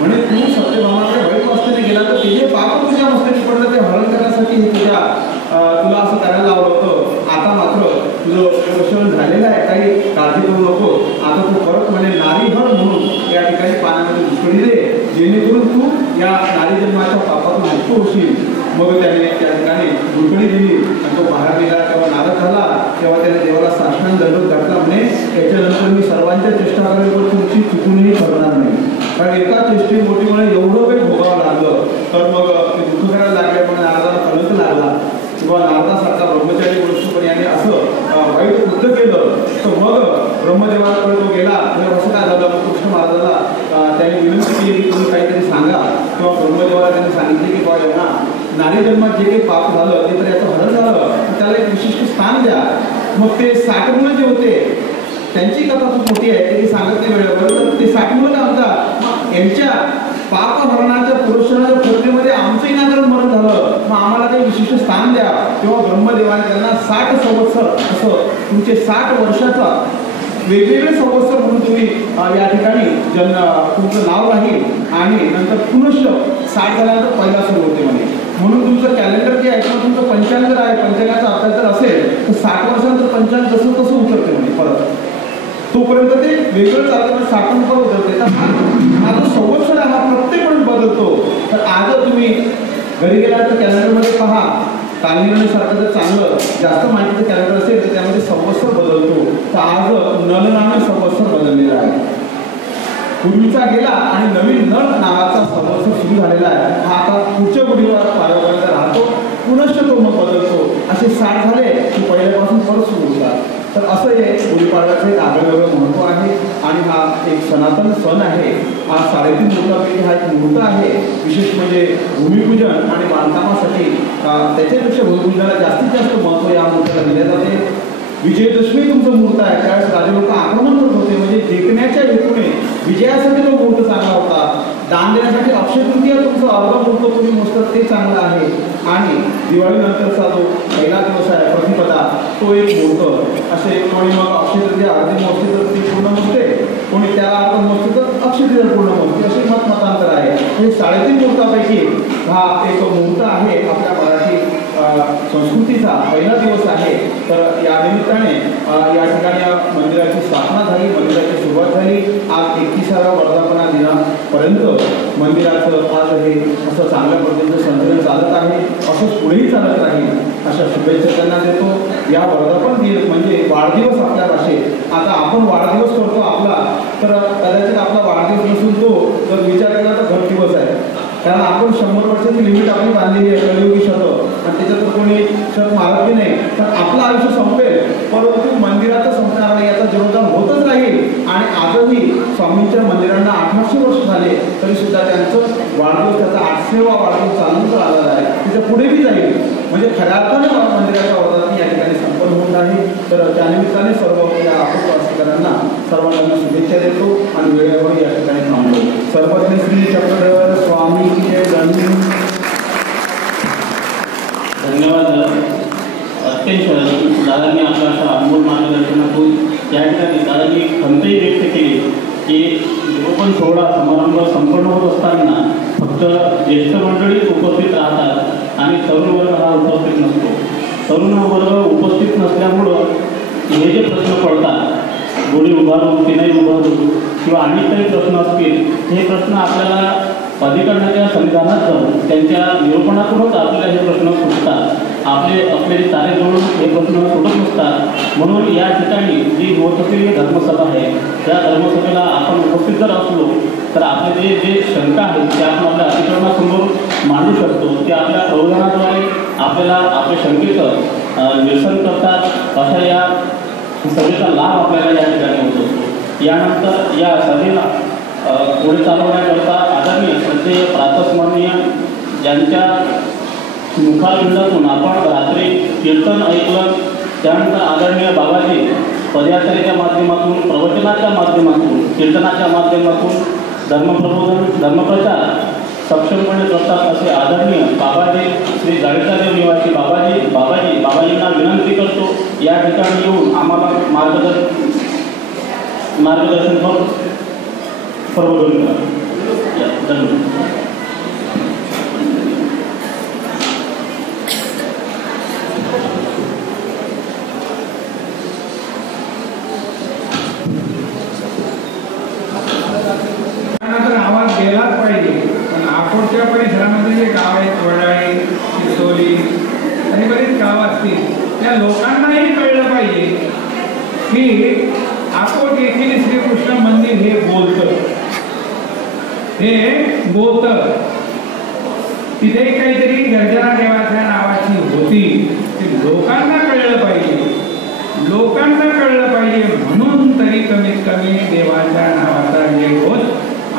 म्हणे तू सत्यभामाकडे वाईट अवस्थेने गेला तर ते जे पाप तुझ्या मस्तकी पडलं ते हरण करण्यासाठी हे तुला असं करायला लावलं होतं. आता मात्र तुझं प्रश्न झालेलं आहे, काही काळजी करू नको. आता तू परत म्हणे नारी हर म्हणून या ठिकाणी पाण्यामध्ये उकळी दे, जेणेकरून तू या नारी जन्माच्या पापातून मुक्त होशील. मग त्याने त्या ठिकाणी गुंतणी दिली आणि तो बाहेर गेला. तेव्हा नारद झाला, तेव्हा त्याने देवाला साष्टांग दंडवत घातला. म्हणे त्याच्यानंतर मी सर्वांच्या चेष्टा करेल पण तुमची चुकूनही करणार नाही, कारण एका चेष्टेमुळे एवढं काही भोगावं लागलं. तर मग ते दुःख करायला लागले, पण नारदाला कलंक लागला किंवा नारदासारखा ब्रह्मचारी गोष्ट पण याने असं वाईट कृत्य केलं. तर मग ब्रह्मदेवाकडे तो गेला. असं काय झालं? कृष्ण महाराजाला त्याने विनंती केली की तुम्ही काहीतरी सांगा, किंवा ब्रह्मदेवाला त्यांनी सांगितले की बाबा ना नारी जन्मात जे काही पाप झालं ते तर याचं हरण झालं, तर त्याला एक विशिष्ट स्थान द्या. मग ते 60 मुलं जे होते त्यांची कथा खूप मोठी आहे, ते सांगत नाही वेळेवर. तर ते 60 मुलं काय म्हणतात, यांच्या पाप हरणाच्या पुरुषाच्या प्रक्रियेमध्ये आमचं इनागरण मरण झालं, मग आम्हाला काही विशिष्ट स्थान द्या. तेव्हा ब्रह्मदेवाने त्यांना 60 संवत्सर असं तुमचे 60 वर्षाचा वेगवेगळे संवत्सर म्हणून तुम्ही या ठिकाणी तुमचं नाव राहील आणि नंतर पुनश्च 60 झाल्यानंतर पहिला सुरू होते म्हणे. म्हणून तुमचं कॅलेंडर जे आहे किंवा तुमचं पंचांग आहे, पंचांगाचा अभ्यास जर असेल तर 60 वर्षानंतर पंचांग जसं तसं उतरते म्हणे परत, तोपर्यंत ते वेगळं चालतं, 60 परत उतरते. तर हा जो संवत्सर आहे हा प्रत्येक वेळेस बदलतो. तर आज तुम्ही घरी गेल्यानंतर कॅलेंडरमध्ये पहा, कालनिर्णयासारखं जर चांगलं जास्त माहितीचं कॅलेंडर असेल तर त्यामध्ये संवत्सर बदलतो. तर आज नलनामे संवत्सर बदललेला आहे. पूर्वीचा गेला आणि नवीन नळ नावाचा संवत्सर सुरू झालेला आहे. हा आता पुढच्या गुढीवर पाडव्यापर्यंत राहतो, पुनश्च तो मग बदलतो. असे 60 झाले की पहिल्यापासून परत सुरू होतात. तर असं हे गुढीपाडव्याचं एक आगळेवेगळं महत्त्व आहे आणि हा एक सनातन सण आहे. हा 3.5 मुहूर्तापैकी हा एक मुहूर्त आहे. विशेष म्हणजे भूमिपूजन आणि बांधकामासाठी त्याच्यापेक्षा भूमिपूजनाला जास्तीत जास्त महत्त्व या मुहूर्ताला दिले जाते. विजयदशमी तुमचं मुहूर्त आहे, त्यावेळेस राजे लोक आक्रमण करत होते, म्हणजे जिंकण्याच्या हेतूने विजयासाठी तो मुहूर्त चांगला होता. दान देण्यासाठी अक्षय तृतीया तुमचं अर्ध मुहूर्त तुम्ही मोजतात ते चांगलं आहे. आणि दिवाळीनंतरचा जो पहिला दिवस आहे प्रतिपदा तो एक मुहूर्त असे. कोणी मग अक्षय तृतीया अर्धी मोजते तर ती पूर्ण मोजते, कोणी त्याला अर्ध मोजते तर अक्षय तृतीया पूर्ण मोजते, असे मतांतर आहे. म्हणजे 3.5 मुहूर्तापैकी हा एक मुहूर्त आहे. आपल्या मराठी संस्कृतीचा पहिला दिवस आहे. तर या निमित्ताने या ठिकाणी या मंदिराची स्थापना झाली, मंदिराची सुरुवात झाली. आज 31व्या वर्धापना दिनापर्यंत मंदिराचं आज हे असं चांगल्या पद्धतीचं संचलन चालत आहे. असंच पुढेही चालत राहील अशा शुभेच्छा त्यांना देतो. या वर्धापन दिन म्हणजे वाढदिवस आपल्या भाषेत. आता आपण वाढदिवस करतो आपला, तर कदाचित आपला वाढदिवस नसून तो जर विचार केला तर घटदिवस आहे, कारण आपण 100 वर्षाची लिमिट आपली बांधलेली आहे, कलियुगी शतक, आणि त्याच्यात कोणी शत मारत की नाही. तर आपलं आयुष्य संपेल, परंतु मंदिराचं संपणार नाही, याचा जीर्णोद्धार होतच राहील. आणि आजही स्वामींच्या मंदिरांना 1800 वर्ष झाले तरी सुद्धा त्यांचं वाढदिवस, त्याचा 800वा वाढदिवस चालूच आलेला आहे, त्याच्या पुढे बी जाईल. म्हणजे खऱ्या अर्थाने मंदिराच्या वर्धापन या ठिकाणी संपन्न होत आहे. तर त्यानिमित्ताने सर्व या अपोवासिकांना सर्वांना मी शुभेच्छा देतो आणि वेळेवर या ठिकाणी थांबतो. सर्वज्ञ श्री चक्रधर स्वामी धन्यवाद. अत्यंत दादांनी आपल्या अशा अनमोल मार्गदर्शनातून या ठिकाणी दादांनी खंतही व्यक्त केली की निरोपण सोहळा समारंभ संपन्न होत असताना फक्त ज्येष्ठ मंडळीच उपस्थित राहतात आणि तरुण वर्ग हा उपस्थित नसतो. तरुण वर्ग उपस्थित नसल्यामुळं हे जे प्रश्न पडतात, गोडी उभारू की नाही उभारू किंवा अनेक काही प्रश्न असतील, हे प्रश्न आपल्याला अधिकरणाच्या संविधानात जाऊन त्यांच्या निरूपणातूनच आपल्याला हे प्रश्न सुटतात. आपले असलेली तारे जोडून हे प्रश्न सुटत नसतात. म्हणून या ठिकाणी जी होत धर्मसभा आहे, त्या धर्मसभेला आपण उपस्थित जर असलो तर आपले जे शंका आहेत ते आपण आपल्या अधिकरणासमोर मांडू शकतो. ते आपल्या प्रबोधनाद्वारे आपल्याला आपल्या शंकेचं निरसन करतात. अशा या सभेचा लाभ आपल्याला या ठिकाणी होतो. यानंतर या सभेला पुढे चालवण्याकरता आदरणीय श्रद्धेय प्रातस्मरणीय ज्यांच्या मुखारविंदातून आपण रात्री कीर्तन ऐकलं, त्यानंतर आदरणीय बाबाजी पदयात्रेच्या माध्यमातून, प्रवचनाच्या माध्यमातून, कीर्तनाच्या माध्यमातून धर्मप्रबोधन धर्मप्रचार सक्षमपणे करतात असे आदरणीय बाबाजी श्री जळगाव निवासी बाबाजींना विनंती करतो या ठिकाणी येऊन आम्हाला मार्गदर्शन करून प्रबोधन करा. धन्यवाद. आवाज गेलाच पाहिजे. पण अकोटच्या परिसरामध्ये जे गाव आहेत, वडाळी, चिचोली आणि बरीच गावं असतील, त्या लोकांनाही कळलं पाहिजे की अकोट येथील श्रीकृष्ण मंदिर हे बोलतं, तिथे काहीतरी गर्जना देवाच्या नावाची होती. ते लोकांना कळलं पाहिजे. म्हणून तरी कमीत कमी देवाच्या नावाचा जयघोष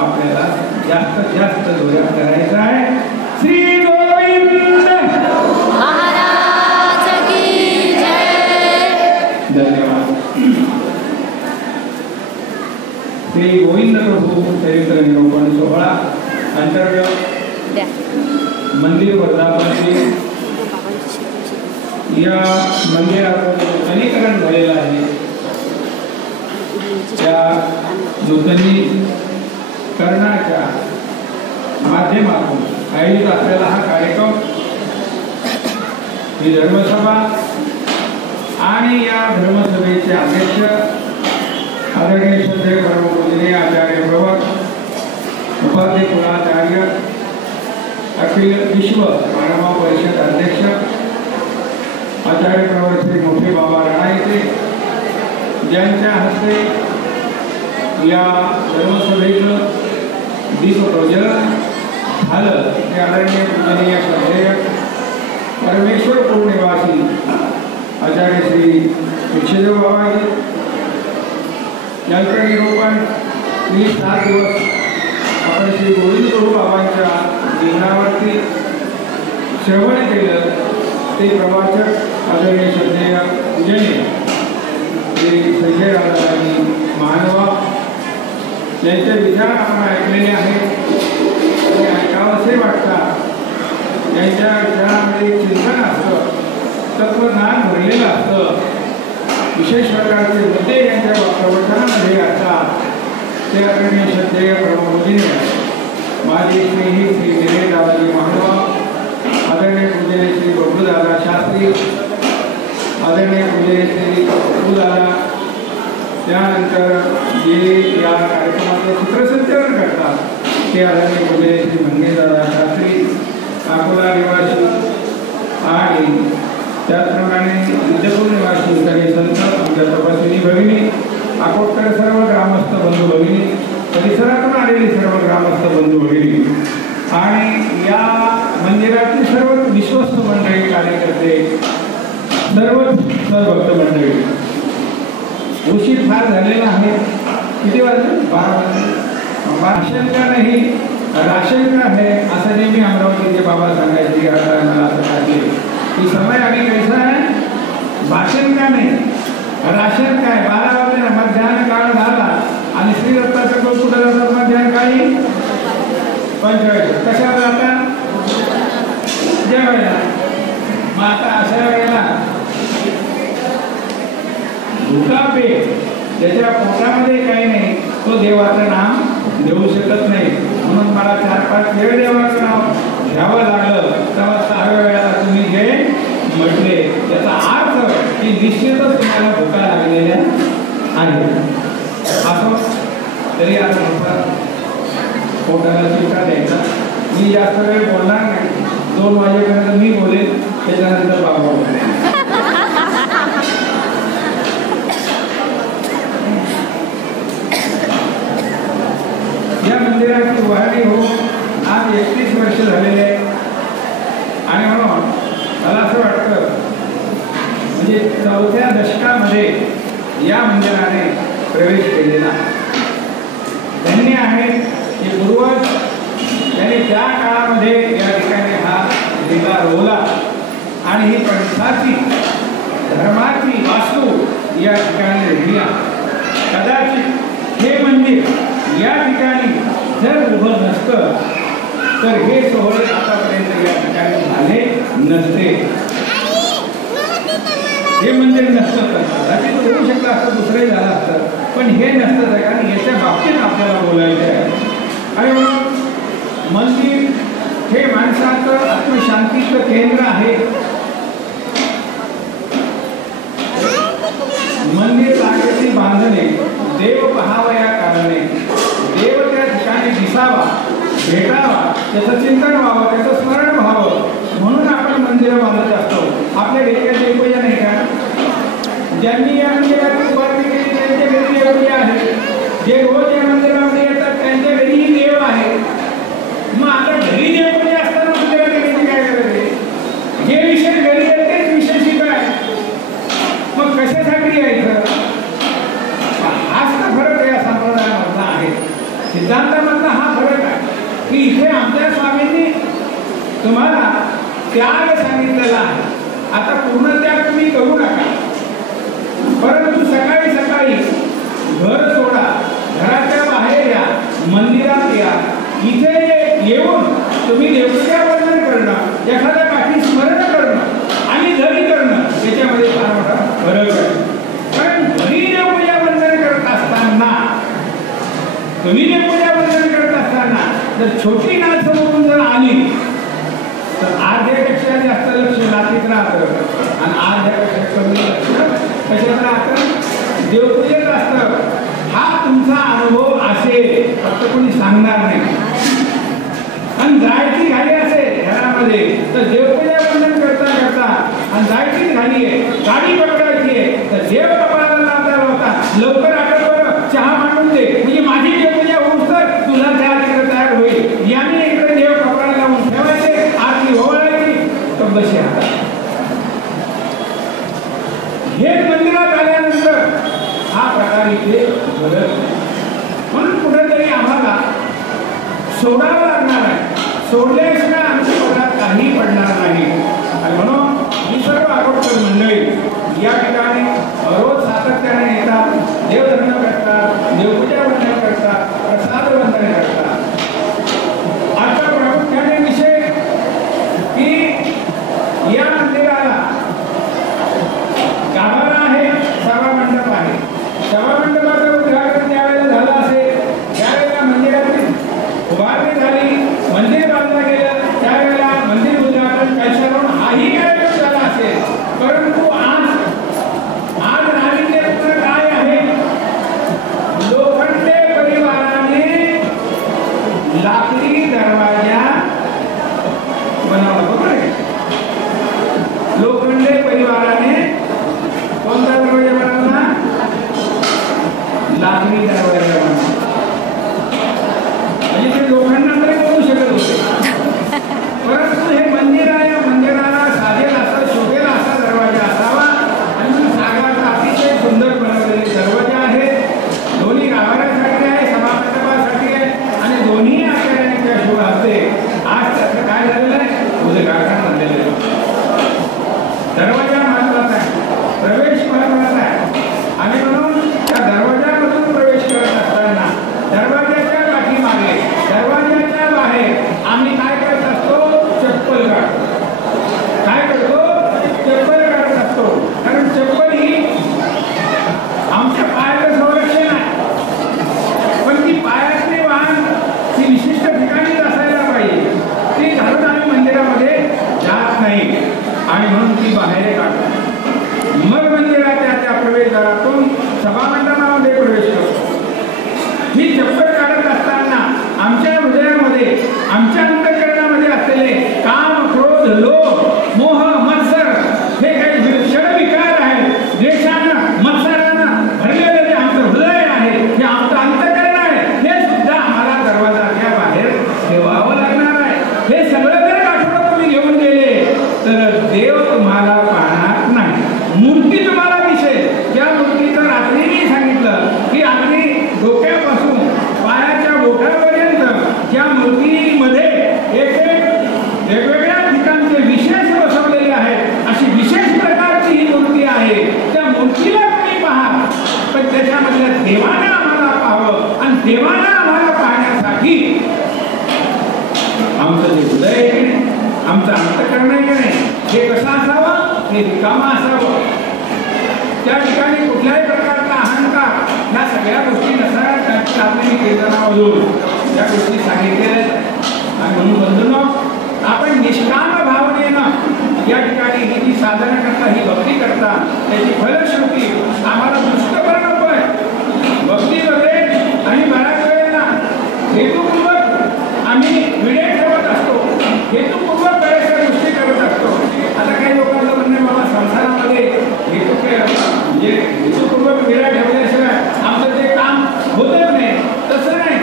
आपल्याला जास्तीत जास्त जोरात करायचा आहे. श्री गोविंद महाराज की जय. धन्यवाद. श्री गोविंद प्रभू चरित्र निरूपण सोहळा अंतर्गत मंदिर वर्धापन या मंदिराचं नूतनीकरण झालेलं आहे. त्या नूतनीकरणाच्या माध्यमातून आयोजित असलेला हा कार्यक्रम, ही धर्मसभा आणि या धर्मसभेचे अध्यक्ष आदरणीय श्रद्धेय परमपूजनीय आचार्य प्रवर उपाध्याय कुलाचार्य अखिल विश्व मानव परिषद अध्यक्ष आचार्य प्रवर श्री मोठे बाबा राणा येथे ज्यांच्या हस्ते या धर्मसभेचं दीपप्रज्वलन झालं, ते आदरणीय पूजनीय श्रद्धेय परमेश्वरपूर निवासी आचार्य श्री विच्छेदेव बाबाजी यांचं निरूपण 7 दिवस आपण श्री गोविंद प्रभू बाबांच्या जीवनावरती श्रवण केलं. ते प्रवाचक आदरणीय श्रद्धेय पूजनीय श्री संजय राजाराणी मानवा यांचे विचार आपण ऐकलेले आहेत आणि ऐकावंसे वाटतात. यांच्या विचारामध्ये चिंतन असतं, तत्वज्ञान भरलेलं असतं, विशेष प्रकारचे मुद्दे यांच्या प्रवचनामध्ये असतात. ते आदरणीय श्रद्धेय परमपूजनीय माझे स्नेही श्री विनय दादाजी मानवा, आदरणीय पूजनीय श्री बबलूदादा शास्त्री, आदरणीय पूजनीय श्री बबलूदादा, त्यानंतर जे या कार्यक्रमाचं सूत्रसंचालन करतात ते आदरणीय पूजनीय श्री मंगेशदादा शास्त्री अकोला निवासी, आणि त्याचप्रमाणे विद्यापूर निवासी सगळे संत, आमच्या तपस्विनी भगिनी, अकोटकर सर्व ग्रामस्थ बंधू भगिनी, परिसरातून आलेली सर्व ग्रामस्थ बंधू भगिनी आणि या मंदिरातील सर्व विश्वस्त मंडळी, कार्यकर्ते, सर्व भक्त मंडळी. उशीर फार झालेला आहे. किती वाजले? 12 वाजले. भाषण का नाही राशन का है असं नेहमी अमरावतीचे बाबा सांगायचे. आता मला असं वाटले की समय आम्ही कैसा आहे, भाषण का नाही राशन काय. 12 वाजले, मध्यान्ह काळ झाला आणि श्री दत्ताचं कौतुक जातात मध्यान्ह काळी 45. कशाला जाता? जेवायला. मग आता अशा वेळेला भुका पेट, त्याच्या पोटामध्ये काही नाही, तो देवाचं नाम देऊ शकत नाही. म्हणून मला 4-5 वेळ देवाचं नाव घ्यावं लागलं. तेव्हा 6व्या वेळेला तुम्ही जे म्हटले त्याचा निश्चितच तुम्हाला भुका लागलेल्या आहेत. असो तरी आता पोटाला चिमटा द्यायचा. मी जास्त वेळ बोलणार नाही. 2 वाजेपर्यंत मी बोलेन, त्याच्यानंतर बाबा बोलेल. या मंदिराची उभारणी होऊन आज 31 वर्ष झालेले आहे. आणि म्हणून मला असं वाटतं म्हणजे 4थ्या दशकामध्ये या मंदिराने प्रवेश केलेला. धन्य आहे की पूर्वज त्यांनी त्या काळामध्ये या ठिकाणी हा दिवा रोवला आणि ही पंथाची धर्माची वास्तू या ठिकाणी रेखली. कदाचित हे मंदिर या ठिकाणी जर उभं नसतं तर हे सोहळे आतापर्यंत या ठिकाणी झाले नसते. हे मंदिर नसतं तर कदाचित होऊ शकलं असतं, दुसरंही झालं असतं, पण हे नसतं तर कारण याच्या बाबतीत आपल्याला बोलायचं आहे. आणि म्हणून मंदिर हे माणसाचं आत्मशांतीचं केंद्र आहे. मंदिर लागेची बांधणे देव पहावया कारणे. देव त्या ठिकाणी दिसावा, भेटावा, त्याचं चिंतन व्हावं, त्याचं स्मरण व्हावं म्हणून आपण मंदिरं बांधत असतो. आपल्या डोक्यात देवपूजा नाही का? ज्यांनी या मंदिराची उभारणी केली त्यांच्या घरी देवपूजा आहे. जे रोज या मंदिरामध्ये येतात त्यांच्या घरीही देव आहे. मग आता घरी देवपूजा असताना मंदिरात येण्याची काय गरज आहे? जे विषय घरी आहेत तेच विषय काय? मग कशासाठी यायचं? हाच तर फरक या संप्रदायामधला आहे. सिद्धांतामधला हा फरक आहे की इथे आमच्या स्वामींनी तुम्हाला त्याग सांगितलेला आहे. आता पूर्ण त्याग तुम्ही करू नका, परंतु सकाळी सकाळी घर सोडा, घराच्या बाहेर या, मंदिरात या. इथे येऊन तुम्ही देवपूजा वंदन करणं, एखाद्या काठी स्मरण करणं आणि घरी करणं याच्यामध्ये फार मोठा फरक आहे. कारण घरी देवपूजा वंदन करत असताना, तुम्ही देवपूजा वंदन करत असताना जर छोटी नाथ समोरून जर आली तर अर्ध्यापेक्षा जास्त लक्ष नातीत राहतं आणि अर्ध्यापेक्षा कमी लक्ष कशात राहतं? देवपूजेत असतं. हा तुमचा अनुभव असेल, फक्त कोणी सांगणार नाही. आणि जायची घाई असेल घरामध्ये तर देवपूजा वंदन करता करता आणि जायची घाई आहे, गाडी पकडायची आहे तर देव कपाळाला लावता लावता लवकर आठवत बरं चहा मांडून दे, म्हणजे माझी देवपूजा होऊन तर तुला चहा तिकडे तयार होईल. याने इकडे देव कपाळाला लावून ठेवायचे, आरती ओवाळायची, तर बशी हातात. हे मंदिरात आल्यानंतर हा प्रकार इथे घडत. म्हणून कुठेतरी आम्हाला सोडावं लागणार आहे. सोडल्याशिवाय आमच्या पदात काही पडणार नाही. आणि म्हणून ही सर्व आरोग्य मंडळी या ठिकाणी रोज सातत्याने येतात, देवधर्म करतात, देवपूजा वंदन करतात, प्रसाद वंदन करतात. आता प्रामुख्याने विषय की या मंदिराला गाभारा आहे, सभामंडप आहे. सभामंडपाचं उद्घाटन ज्यावेळेला झालं असेल त्यावेळेला मंदिराची उभारणी झाली, मंदिर बांधलं गेलं, त्यावेळेला मंदिर उद्घाटन कशावरून हाही कार्यक्रम झाला असेल. परंतु आज नाविन्यपूर्ण काय आहे? लोखंडे परिवाराने लाकडी दरवाजा बनवला. बरोबर आहे? लोखंडे परिवाराने कोणता दरवाजा बनवला? रिकामा असावं, त्या ठिकाणी कुठल्याही प्रकारचा अहंकार या सगळ्या गोष्टी नसाव्यात. त्याची आपली कीर्तनामधून या गोष्टी सांगितलेल्या आहेत. आणि म्हणून बंधूंनो, आपण निष्काम भावनेनं या ठिकाणी ही जी साधना करता, ही भक्ती करता, त्याची फलश्रुती आम्हाला दुष्टपर नको आहे. भक्तीमध्ये आणि बऱ्याच वेळेला हेतुपूर्वक आम्ही विडे ठेवत असतो, हेतुपूर्वक बऱ्याचशा गोष्टी करत असतो. आता काही लोकांचं म्हणणे, बाबा संसारामध्ये म्हणजे हेतुपूर्वक विडा ठेवल्याशिवाय आमचं ते काम होतच नाही. तसं नाही,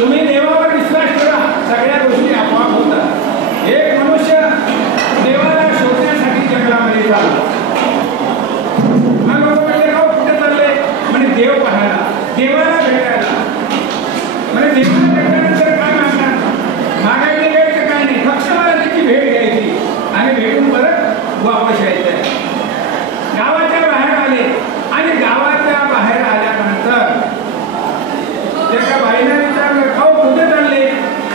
तुम्ही देवावर विश्वास ठेवा, सगळ्या गोष्टी आपोआप होतात. एक मनुष्य देवाला शोधण्यासाठी जंगलामध्ये चालला. मग बाबा म्हणजे कुठे चालले? म्हणजे देव पाहायला, देवाला भेटायला. म्हणजे देवाला भेटल्यानंतर काय मागणार? मागायची वेळ तर काय नाही, फक्त मला त्याची भेट घ्यायची आणि भेटून परत वापस यायचं आहे. गावाच्या बाहेर आले आणि गावाच्या बाहेर आल्यानंतर त्याच्या बाईने विचारलं, खाऊ कुठे चालले?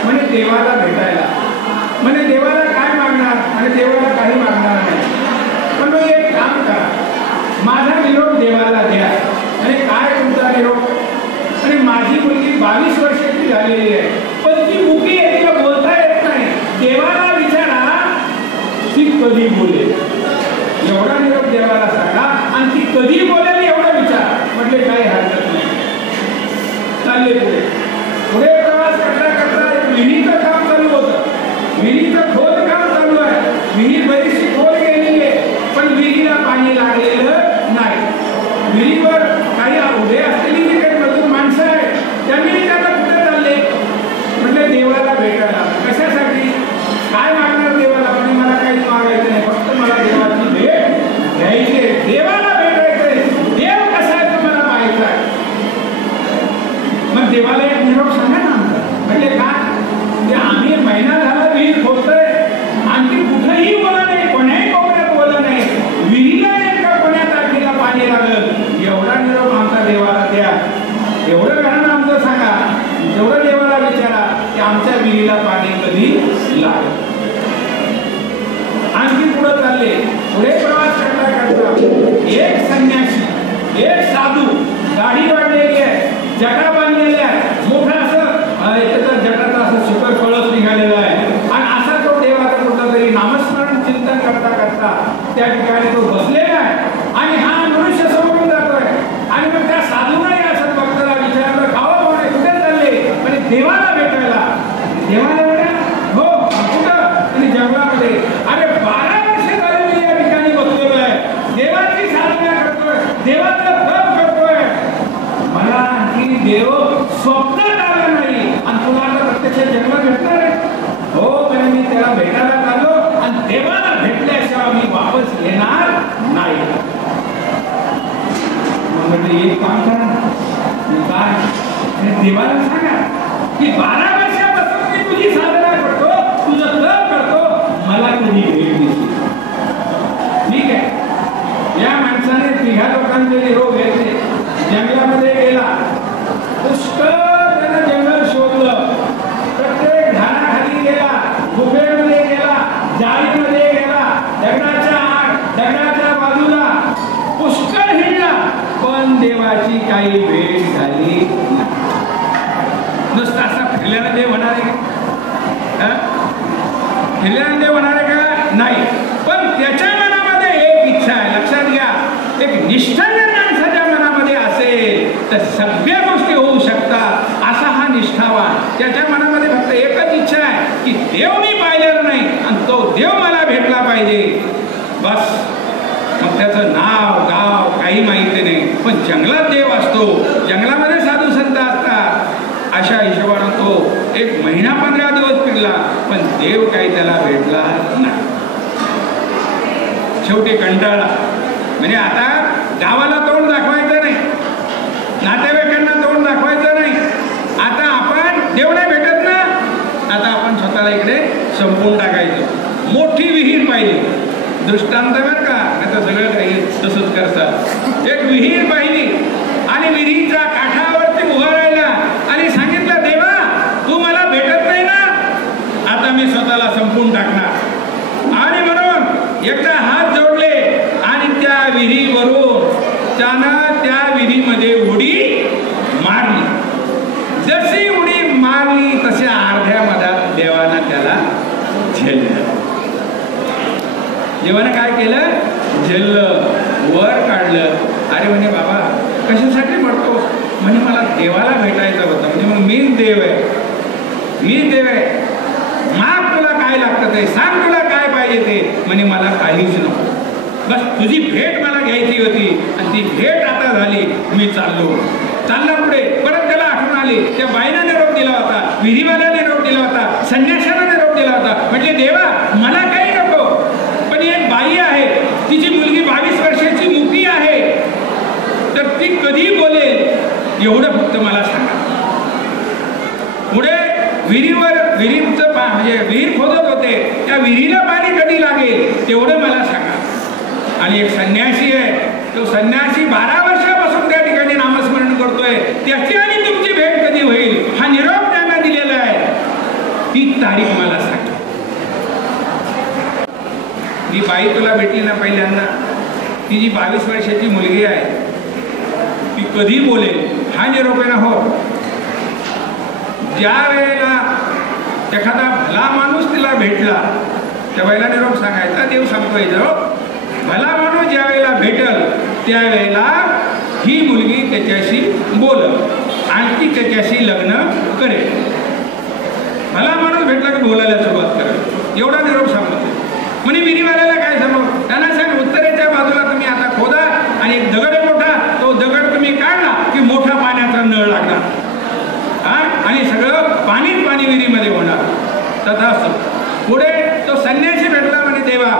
म्हणजे देवाला भेटायला. म्हणजे देवाला काय मागणार? आणि देवाला काही मागणार नाही. पण मग एक काम करा, माझा निरोप देवाला द्या. आणि काय तुमचा निरोप? आणि माझी मुलगी 22 वर्षाची झालेली आहे, पण ती मुकी आहे, तिला बोलता येत नाही. देवाला विचारा ती कधी बोलेल, एवढा निरोप देवाला सांगा. आणि ती कधी बोलेल एवढा विचार. म्हटले काही हरकत नाही. चालले पुढे प्रवास करता करता एक विहिरीचं काम चालू होतं. विहिरीचं खोदकाम चालू आहे. विहीर बरीचशी खोल गेलेली आहे, पण विहिरीला पाणी लागलेलं नाही. विहिरीवर काही उभे असलेली जी काही मजूर माणसं आहेत, त्यांनी त्याला कुठे चालले? म्हटले देवाला भेटायला. कशासाठी? काय मागणार देवाला? म्हणजे मला काहीच मागायचं नाही, फक्त मला देवाची भेट घ्यायची. देवाला भेटायचंय. देव कसा आहे तो मला माहित आहे. मग देवाला एक निरोप सांगा ना आमचा. म्हणजे काय? ते आम्ही महिना झाला विहीर खोदतोय, आणखी कुठेही बोला नाही, कोण्याही कोपऱ्यात बोला नाही. विहिरीला एका कोण्या तारखेला पाणी लागलं, एवढा निरोप आमचा देवाला द्या. एवढं घराणं आमचं सांगा, एवढं देवाला विचारा की आमच्या विहिरीला पाणी कधी लागेल. आणखी पुढे चालले. पुढे प्रवास करता करता एक संन्यासी, एक साधू, गाडी वाढलेली आहे, जटा बांधलेल्या आहे, मोठा असं त्याचा जटाचा असं सुकर कळस निघालेला आहे. आणि असा तो देवाचा कुठला तरी नामस्मरण चिंतन करता करता त्या ठिकाणी तो बसलेला आहे. आणि हा मनुष्य समोरून जातोय. आणि मग त्या साधूने असं भक्ताला विचारलं, खावा कोणी कुठे चालले? म्हणजे देवाला भेटायला. देवाला भेटायला? हो. कुठं? आणि जंगलामध्ये. अरे 12 वर्ष झाली मी या ठिकाणी बसलेलो आहे, देवाची साधना करतोय, देवाचं जप करतोय. मला आणखी देव स्वप्नात आला नाही. आणि तुला आता प्रत्यक्ष जन्म भेटणार आहे? हो. पण मी त्याला भेटायला आलो आणि देवाला भेटल्याशिवाय मी वापस येणार नाही. म्हणजे एक काम करा, काय देवाला सांगा की 12 वर्षापासून मी तुझी साधना करतो, तुझं जप करतो, मला कधी भेट दिली. ठीक आहे. या माणसाने 3 लोकांचे निरोप घेतले, जंगलामध्ये गेला. पुष्कळ त्यानं जंगल शोधलं. प्रत्येक झाडाखाली गेला, गुफेमध्ये गेला, जाळीमध्ये गेला, दगडाच्या आड, दगडाच्या बाजूला पुष्कळ हिंडला, पण देवाची काही भेट झाली नाही. नुसतं असा फिरल्यानं देव होणार आहे का? फिरल्यानं देव होणार आहे का? नाही. पण त्याच्या मनामध्ये एक इच्छा आहे, लक्षात घ्या. एक निष्ठा जर माणसाच्या मनामध्ये असेल तर सगळ्या गोष्टी होऊ शकतात. असा हा निष्ठावान. त्याच्या मनामध्ये फक्त एकच इच्छा आहे की देव मी पाहिलेला नाही आणि तो देव मला भेटला पाहिजे, बस. मग त्याचं नाव गाव काही माहिती नाही, पण जंगलात देव असतो, जंगलामध्ये साधू संत असतात. अशा हिशोबानं तो 1 महिना 15 दिवस फिरला, पण देव काही त्याला भेटला नाही. शेवटी कंटाळला. म्हणजे आता गावाला तोंड दाखवायचं नाही, नातेवाईकांना तोंड दाखवायचं नाही. आता आपण देव नाही भेटत ना, आता आपण स्वतःला इकडे संपवून टाकायचं. मोठी विहीर पाहिली, दृष्टांत बरं का, आता सगळं काही तसंच करतात. एक विहीर पाहिली आणि विहिरीच्या काठावरती उभा राहिला आणि सांगितलं, देवा तू मला भेटत नाही ना, आता मी स्वतःला संपवून टाकणार. आणि म्हणून एकदा हात जोडले त्यानं त्या विहिरीमध्ये उडी मारली. जशी उडी मारली तशा अर्ध्या मधात देवानं त्याला झेललं. देवानं काय केलं? झेललं, वर काढलं. अरे म्हणे बाबा कशासाठी पडतो? म्हणे मला देवाला भेटायचं होतं. म्हणजे मग मीच देव आहे, मीच देव आहे. माग तुला काय लागतं ते सांग, तुला काय पाहिजे ते. म्हणे मला काहीच नको, बस तुझी भेट मला घ्यायची होती आणि ती भेट आता झाली. मी चालला पुढे. परत त्याला आठवण आली, त्या बाईनं निरोप दिला होता, विहिरीवाला निरोप दिला होता, संन्याशाला निरोप दिला होता. म्हणजे देवा मला काही नको, पण एक बाई आहे, तिची मुलगी 22 वर्षाची मुकी आहे, तर ती कधी बोलेल एवढं फक्त मला सांगा. पुढे विहिरीचं म्हणजे विहीर खोदत होते, त्या विहिरीला पाणी कधी लागेल तेवढं मला सांगा. आणि एक संन्यासी आहे, तो संन्यासी 12 वर्षापासून त्या ठिकाणी नामस्मरण करतोय, त्याची आणि तुमची भेट कधी होईल हा निरोप त्यांना दिलेला आहे, ती तारीख मला सांगा. ही बाई तुला भेटली ना पहिल्यांदा, ती जी 22 वर्षाची मुलगी आहे ती कधी बोलेल हा निरोप आहे ना. हो, ज्या वेळेला एखादा भला माणूस तिला भेटला त्या वेळेला निरोप सांगायचा. देव सांगतोय भला माणूस ज्या वेळेला भेटल त्यावेळेला ही मुलगी त्याच्याशी बोलल आणि ती त्याच्याशी लग्न करेल. भला माणूस भेटला की बोलायला सुरुवात करेल, एवढा निरोप सांगतो. म्हणे विहिरीवाल्याला काय सांगू? त्यांना सांग उत्तरेच्या बाजूला तुम्ही आता खोदा आणि एक दगड मोठा, तो दगड तुम्ही काढला की मोठा पाण्याचा नळ लागला आणि सगळं पाणीच पाणी विहिरीमध्ये होणार. तथा पुढे तो संन्यासी भेटला. म्हणे देवा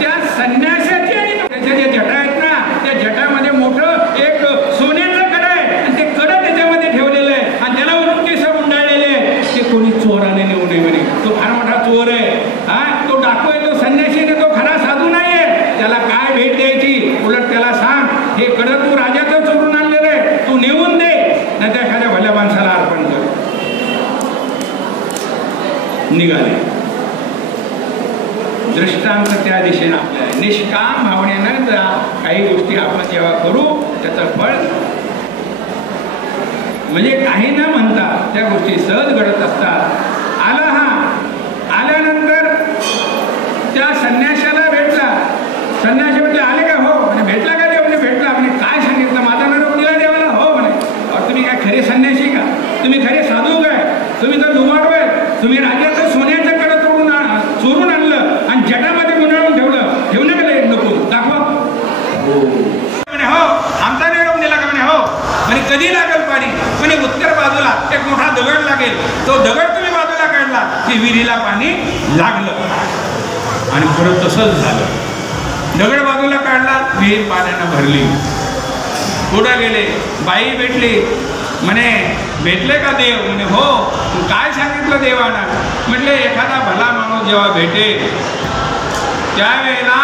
त्या संन्यासाची आणि त्याच्या ज्या जटा आहेत ना, त्या जटामध्ये मोठं एक सोन्याचं कड आहे आणि ते कड त्याच्यामध्ये ठेवलेलं आहे आणि त्याला वरून केस गुंडाळलेले आहे. ते कोणी चोराने नेऊ नये म्हणे, तो फार मोठा चोर आहे. तो डाकू आहे, तो संन्यासी आहे, तो खरा साधू नाही आहे. त्याला काय भेट द्यायची? उलट त्याला सांग हे कड तू राजाचं चोरून आणलेलं आहे, तू नेऊन दे, नाही त्या एखाद्या भल्या माणसाला अर्पण कर. निघाले. दृष्टांत त्या दिशेनं आपल्या निष्काम भावनेनं काही गोष्टी आपण जेव्हा करू त्याचं फळ म्हणजे काही न म्हणता त्या गोष्टी सहज घडत असतात. आल्यानंतर त्या संन्याशाला भेटला. संन्याशी म्हटले आले का? हो म्हणे. भेटला का देव? म्हणजे भेटला. म्हणे काय सांगितलं? माझा निरोप दिला देवाला? हो म्हणे. तुम्ही काय खरे संन्यासी का? तुम्ही खरे साधू काय? तुम्ही तर लुबाडू आहे. तुम्ही राज्याचं सोन्याचं कडं चोरून आणलं आणि जटामध्ये गुंडाळून ठेवलं का नको? दाखवा. म्हणे हो. आमचा निरोप दिला का? म्हणे हो. म्हणे कधी लागेल पाणी? म्हणे उत्तर बाजूला एक मोठा दगड लागेल, तो दगड तुम्ही बाजूला काढला की विहिरीला पाणी लागलं. आणि परत तसंच झालं. दगड बाजूला काढला, विहीर पाण्यानं भरली. पुढे गेले, बाई भेटली. म्हणे भेटले का देव? म्हणे हो. काय सांगितलं देवानं? म्हटले एखादा भला माणूस जेव्हा भेटेल त्यावेळेला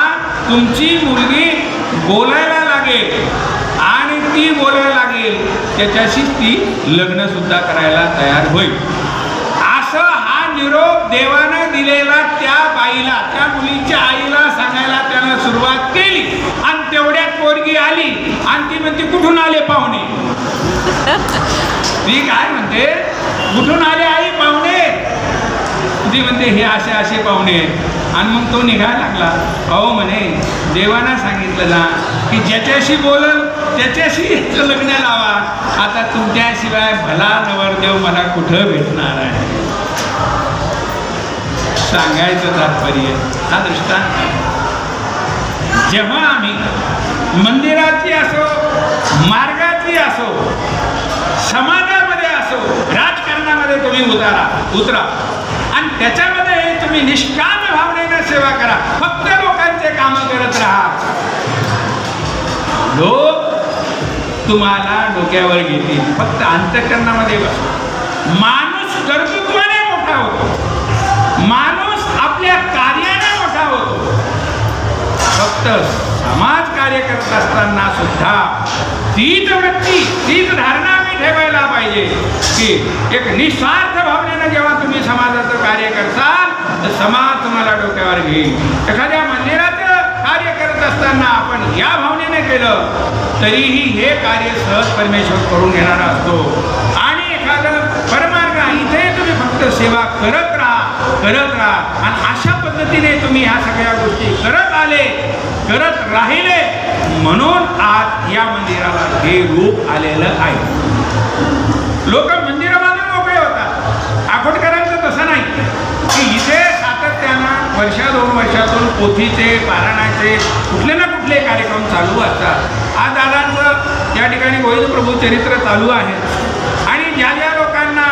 तुमची मुलगी बोलायला लागेल आणि ती बोलायला लागेल त्याच्याशी ती लग्न सुद्धा करायला तयार होईल. असं हा निरोप देवानं दिलेला त्या बाईला, त्या मुलीच्या आईला सांगायला त्यानं सुरुवात केली. आणि तेवढ्यात पोरगी आली आणि ती म्हणते कुठून आले पाहुणे? ती काय म्हणते? कुठून आले आई पाहुणे? ती म्हणते हे असे असे पाहुणे. आणि मग तो निघायला लागला. अहो म्हणे देवानं सांगितलं ना की ज्याच्याशी बोलल त्याच्याशी लग्न लावा. आता तुमच्याशिवाय भला नवरदेव मला कुठं भेटणार आहे? सांगायचं तात्पर्य हा दृष्टांत. जेव्हा आम्ही मंदिराची असो, मार्गाची असो, समाजामध्ये असो, राजकारणामध्ये तुम्ही उतरा आणि त्याच्यामध्ये तुम्ही निष्काम भावनेनं सेवा करा. फक्त लोकांचे कामं करत राहा. लोक तुम्हाला डोक्यावर घेतील. फक्त अंतःकरणामध्ये बस. माणूस कर्तृत्वाने मोठा होतो, माणूस आपल्या कार्याने मोठा होतो. फक्त समाज कार्य करत असताना सुद्धा तीच वृत्ती, तीच धारणा आम्ही ठेवायला पाहिजे की एक निस्वार्थ भावनेनं जेव्हा तुम्ही समाजाचं कार्य करताल तर समाज तुम्हाला डोक्यावर घेईल. एखाद्या मंदिराचं कार्य करत असताना आपण या भावनेने केलं तरीही हे कार्य सहज परमेश्वर करून घेणारा असतो. आणि एखादं परमार्ग इथे तुम्ही फक्त सेवा करत राहा आणि अशा पद्धतीने तुम्ही ह्या सगळ्या गोष्टी करत राहिले म्हणून आज या मंदिराला हे रूप आलेलं आहे. लोक मंदिरामध्ये मोकळे होतात. आखोटकरांचं तसं नाही की इथे सातत्यानं वर्षा 2 वर्षातून पोथीचे पारायणाचे कुठले ना कुठले कार्यक्रम चालू असतात. आज दादांचं या ठिकाणी गोविंद प्रभू चरित्र चालू आहे आणि ज्या लोकांना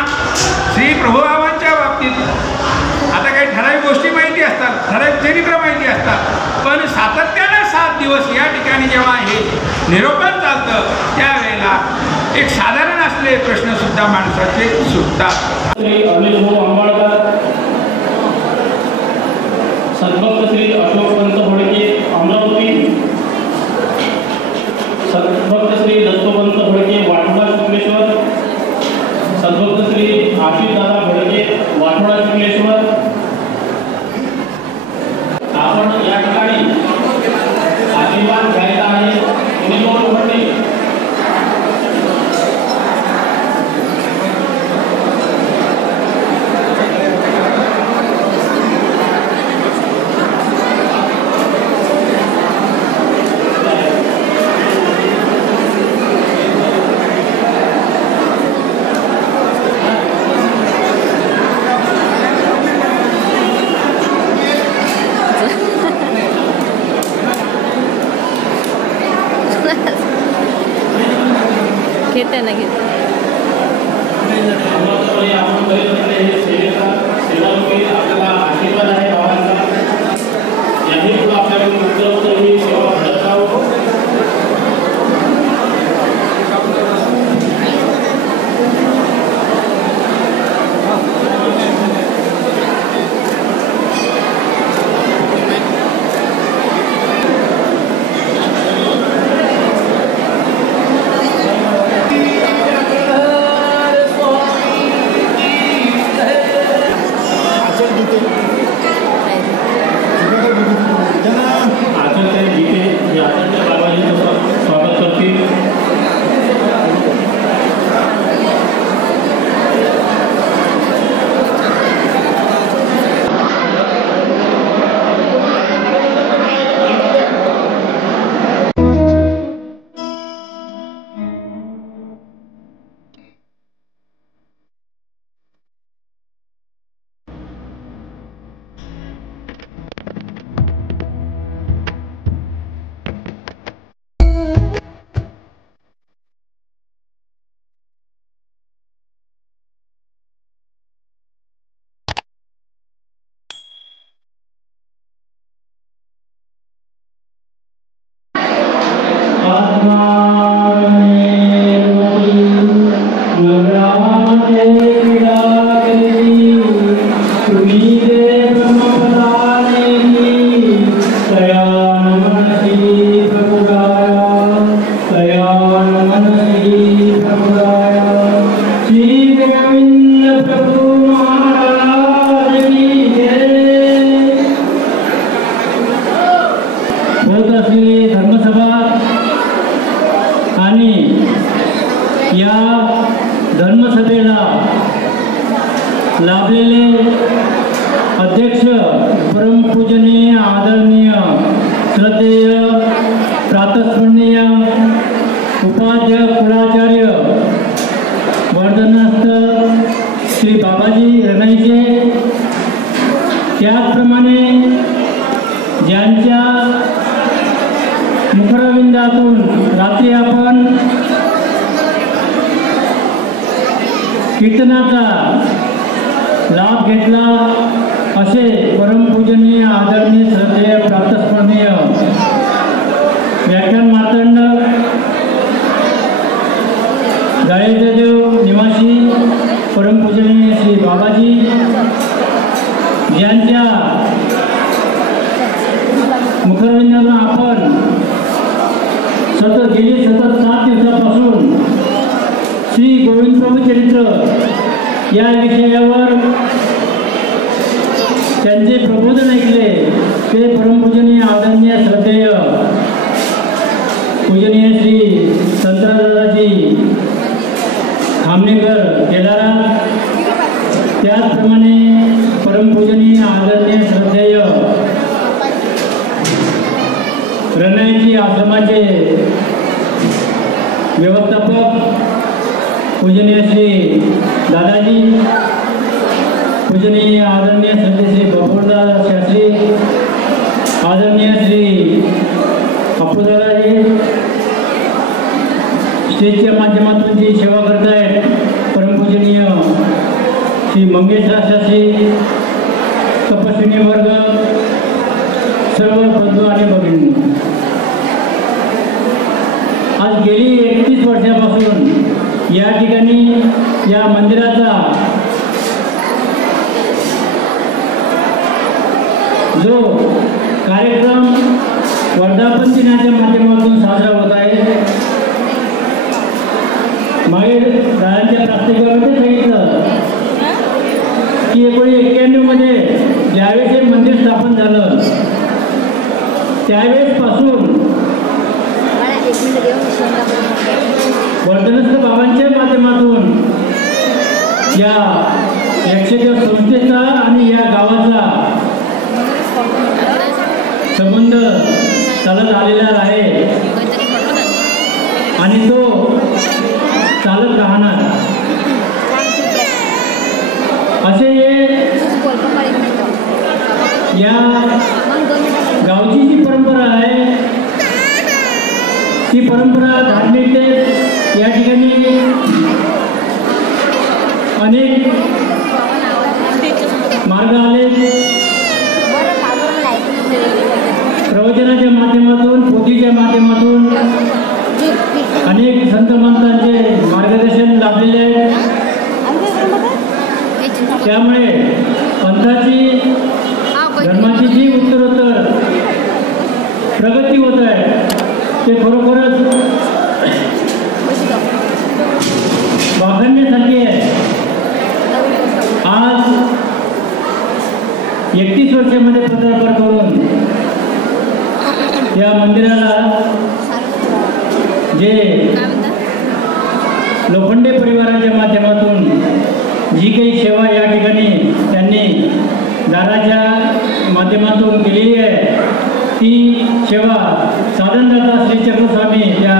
श्री प्रभुबाबांच्या बाबतीत आता काही ठराविक गोष्टी माहिती असतात, ठराविक चरित्र माहिती असतात, पण सातत्यानं 7 दिवस या ठिकाणी जेव्हा हे निरोपण चालतं त्यावेळेला एक साधारण असले प्रश्नसुद्धा माणसाचे सुटतात. श्री अनिल भाऊ आंबाळकर, सद्भक्त श्री अशोकपंत फडके अमरावती, सद्भक्त श्री दत्तोपंत फडके वाठोडा शुक्लेश्वर, सद्भक्त श्री आशिषदादा फडके वाठोडा शुक्लेश्वर. आपण या ठिकाणी आशीर्वाद घ्यायचा आहे. अनिल भाऊ फडके घेते ना घेते. आपण करीत असलेले हे सेवारूपी आपल्याला आशीर्वाद आहे बाबांचा. याही पुढे आपल्याकडून उत्तर ही सेवा घडत राहू. लाभलेले अध्यक्ष परमपूजनीय आदरणीय श्रद्धेय प्रातस्मरणीय उपाध्याय कुलाचार्य वर्धनस्थ श्री बाबाजी रणाईचे, त्याचप्रमाणे ज्यांच्या मुखरविंदातून रात्री आपण कीर्तनाचा लाभ घेतला असे परमपूजनीय आदरणीय श्रद्धेय प्रातस्मरणीय व्याख्यान मार्तंड गायदेव निवासी परमपूजनीय श्री बाबाजी यांच्या मुखरविंदातून आपण गेली 7 दिवसापासून श्री गोविंद प्रभू चरित्र या विषयावर त्यांचे प्रबोधन ऐकले. ते परमपूजनीय आदरणीय श्रद्धेय पूजनीय श्री अंबाबाई खामनेकर केदारा, त्याचप्रमाणे परमपूजनीय आदरणीय श्रद्धेय रणायची आश्रमाचे व्यवस्थापक पूजनीय श्री दादाजी, पूजनीय आदरणीय श्रद्धे श्री बपोरदादा शास्त्री, आदरणीय श्री अप्पूदादाजी, स्टेजच्या माध्यमातून जी सेवा करत आहेत परमपूजनीय श्री मंगेशराव शास्त्री, तपस्विनी वर्ग, सर्व बंधू आणि भगिनी, आज गेली 31 वर्षापासून या ठिकाणी या मंदिराचा जो कार्यक्रम वर्धापन दिनाच्या माध्यमातून साजरा होत आहे, मागे दादांच्या प्रास्ताविकामध्ये सांगितलं की 1991 मध्ये ज्यावेळेस हे मंदिर स्थापन झालं त्यावेळेस पासून वर्धनस्थ बाबांच्या माध्यमातून या यक्षदेव संस्थेचा आणि या गावाचा संबंध चालत आलेला आहे आणि तो चालत राहणार. असे या गावची जी परंपरा आहे ती परंपरा धार्मिक या ठिकाणी अनेक मार्ग आले, प्रवचनाच्या माध्यमातून, पोथीच्या माध्यमातून अनेक संत महंतांचे मार्गदर्शन लाभलेले आहे. त्यामुळे पंथाची, धर्माची जी उत्तरोत्तर प्रगती होत आहे ते खरोखरच वाखाणण्यासारखे आहे. आज 31 वर्षामध्ये पदार्पण करून या मंदिराला जे लोखंडे परिवाराच्या माध्यमातून जी काही सेवा या ठिकाणी त्यांनी दाराच्या माध्यमातून केलेली आहे ती सेवा साधनदाता श्री चक्रस्वामी त्या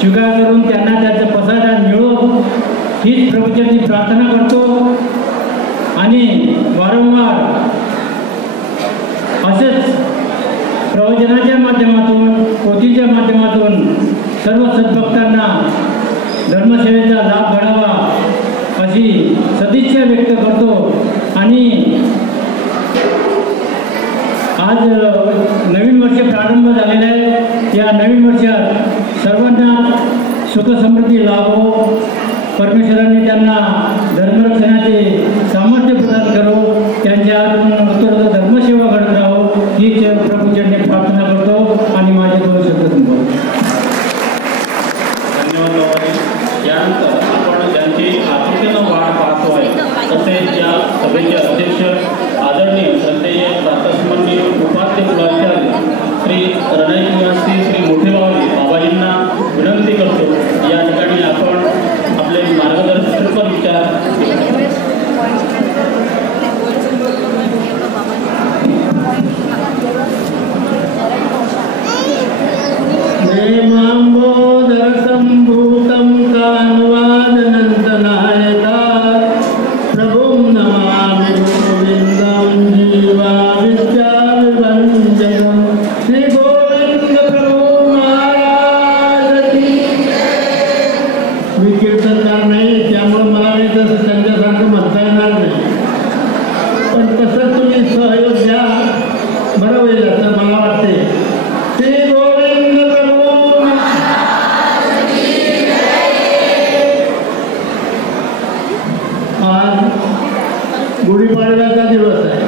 स्वीकार करून त्यांना त्याचं प्रसाद मिळो हीच प्रभूची प्रार्थना करतो. आणि वारंवार असेच प्रवचनाच्या माध्यमातून, पोथीच्या माध्यमातून सर्व सद्भक्तांना धर्मसेवेचा लाभ घडावा अशी सदिच्छा व्यक्त करतो. आणि आज नवीन वर्ष प्रारंभ झालेलं आहे. या नवीन वर्षात सर्वांना सुख समृद्धी लाभो, परमेश्वरांनी त्यांना धर्मरक्षणाचे सामर्थ्य प्रदान करो, त्यांच्या उत्तरोत्तर धर्मसेवा घडत राहो हीच प्रभूचरणी प्रार्थना करतो आणि माझे 2 शब्द संपवतो. धन्यवाद. यानंतर आपण त्यांची आतुरतेनं वाट पाहतो आहे तसेच या सभेचे अध्यक्ष आदरणीय श्रद्धेय प्रातस्मरणीय उपाध्य कुलाचार्य श्री रणय निवासी श्री मोठे बाबाजींना विनंती करतो या ठिकाणी आपण आपले मार्गदर्शक विचार संभूतं कान्वादनन्दनायका प्रभुं नमामि गोविन्दं जीवा विद्याविभञ्जनं श्री गोविंद प्रभु महाराज की. मी कीर्तनकार नाही त्यामुळे मला तसं त्यांच्यासारखं म्हणता येणार नाही, पण तसं तुम्ही सहयोग द्या बरं होईल असं मला वाटते. श्री गोविंद प्रभू. आज गुढीपाडव्याचा दिवस आहे.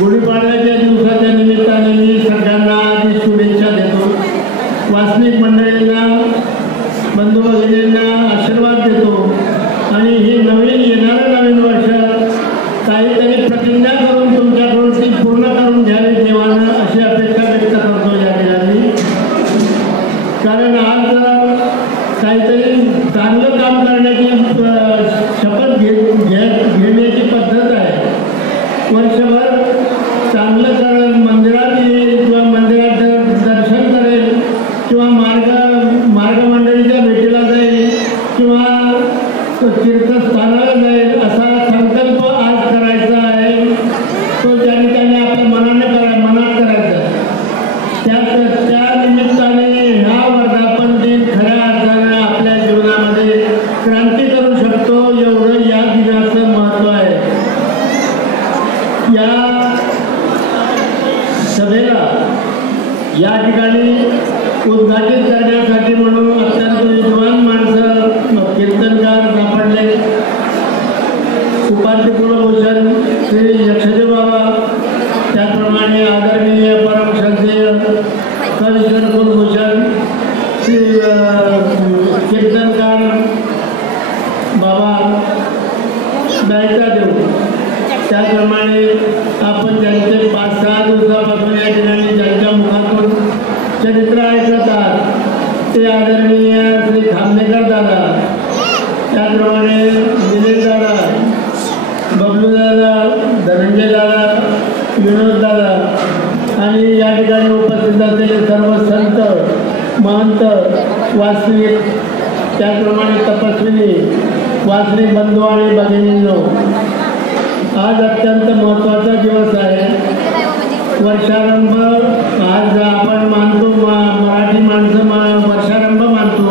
गुढीपाडव्याच्या दिवसाच्या निमित्ताने मी सगळ्यांना आधी शुभेच्छा देतो. वासनिक मंडळींना, बंधू भगिनींना आशीर्वाद देतो आणि ही येणारं नवीन वर्ष काहीतरी प्रतिज्ञा करून तुमच्याकडून ती पूर्ण करून घ्यावी देवानं अशी अपेक्षा व्यक्त करतो या ठिकाणी. कारण आज काहीतरी चांगलं काम करण्याची शपथ घेण्याची पद्धत आहे. वर्षभर चांगलं करेल, मंदिरात येईल किंवा मंदिरात दर्शन करेल किंवा मार्गमंडळीच्या भेटीला जाईल किंवा तीर्थस्थानाला जाईल असा संकल्प आज करायचा आहे. तो ज्याने त्याने आपल्या मनात करायचा. त्या निमित्ताने ह्या वर्धापन दिन खऱ्या अर्थानं आपल्या जीवनामध्ये क्रांती करू शकतो, एवढं या दिनाचं महत्त्व आहे. या सभेला या ठिकाणी उद्घाटित करण्यासाठी म्हणून अत्यंत विद्वान माणसं कीर्तनकार सापडले. उपाध्य कुलभूषण श्री यक्षदेव बाबा, त्याप्रमाणे आदरणीय परम श्रद्धेय कवीश्वर कुलभूषण श्री कीर्तनकार बाबा दयादेव, त्याप्रमाणे आपण त्यांचे 5-6 दिवसापासून या ठिकाणी ज्यांच्या मुखातून चरित्र ऐकत आहात ते आदरणीय श्री खामनेकर दादा, त्याप्रमाणे दिनेश दादा, बबलू दादा, धनंजय दादा, विनोद दादा आणि या ठिकाणी उपस्थित असलेले सर्व संत, महंत, वासनिक, त्याचप्रमाणे तपस्विनी, वासनिक बंधू आणि भगिनींनो, आज अत्यंत महत्त्वाचा दिवस आहे. वर्षारंभ आज आपण मानतो, मराठी माणसं वर्षारंभ मानतो.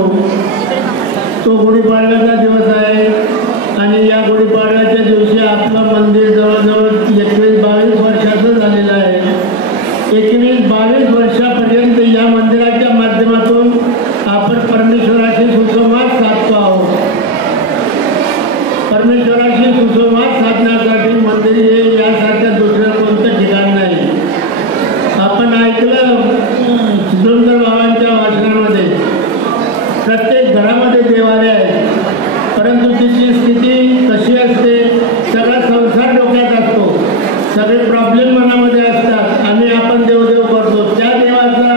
तो गुढीपाडव्याचा दिवस आहे आणि या गुढीपाडव्याच्या दिवशी आपलं मंदिर जवळजवळ 21-22 वर्षाचं झालेलं आहे. 21-22 वर्षापर्यंत या मंदिराच्या माध्यमातून आपण परमेश्वराशी सुसंवाद साधतो आहोत. परमेश्वराशी सुसंवाद साधण्यासाठी मंदिर हे यासारख्या दुसऱ्या कोणतं ठिकाण नाही. आपण ऐकलं सिद्धोंकर बाबांच्या भाषणामध्ये प्रत्येक घरामध्ये देवालय आहे, परंतु तिची स्थिती कशी असते? सगळा संसार डोक्यात असतो, सगळे प्रॉब्लेम मनामध्ये असतात आणि आपण देवदेव करतो. त्या देवाचा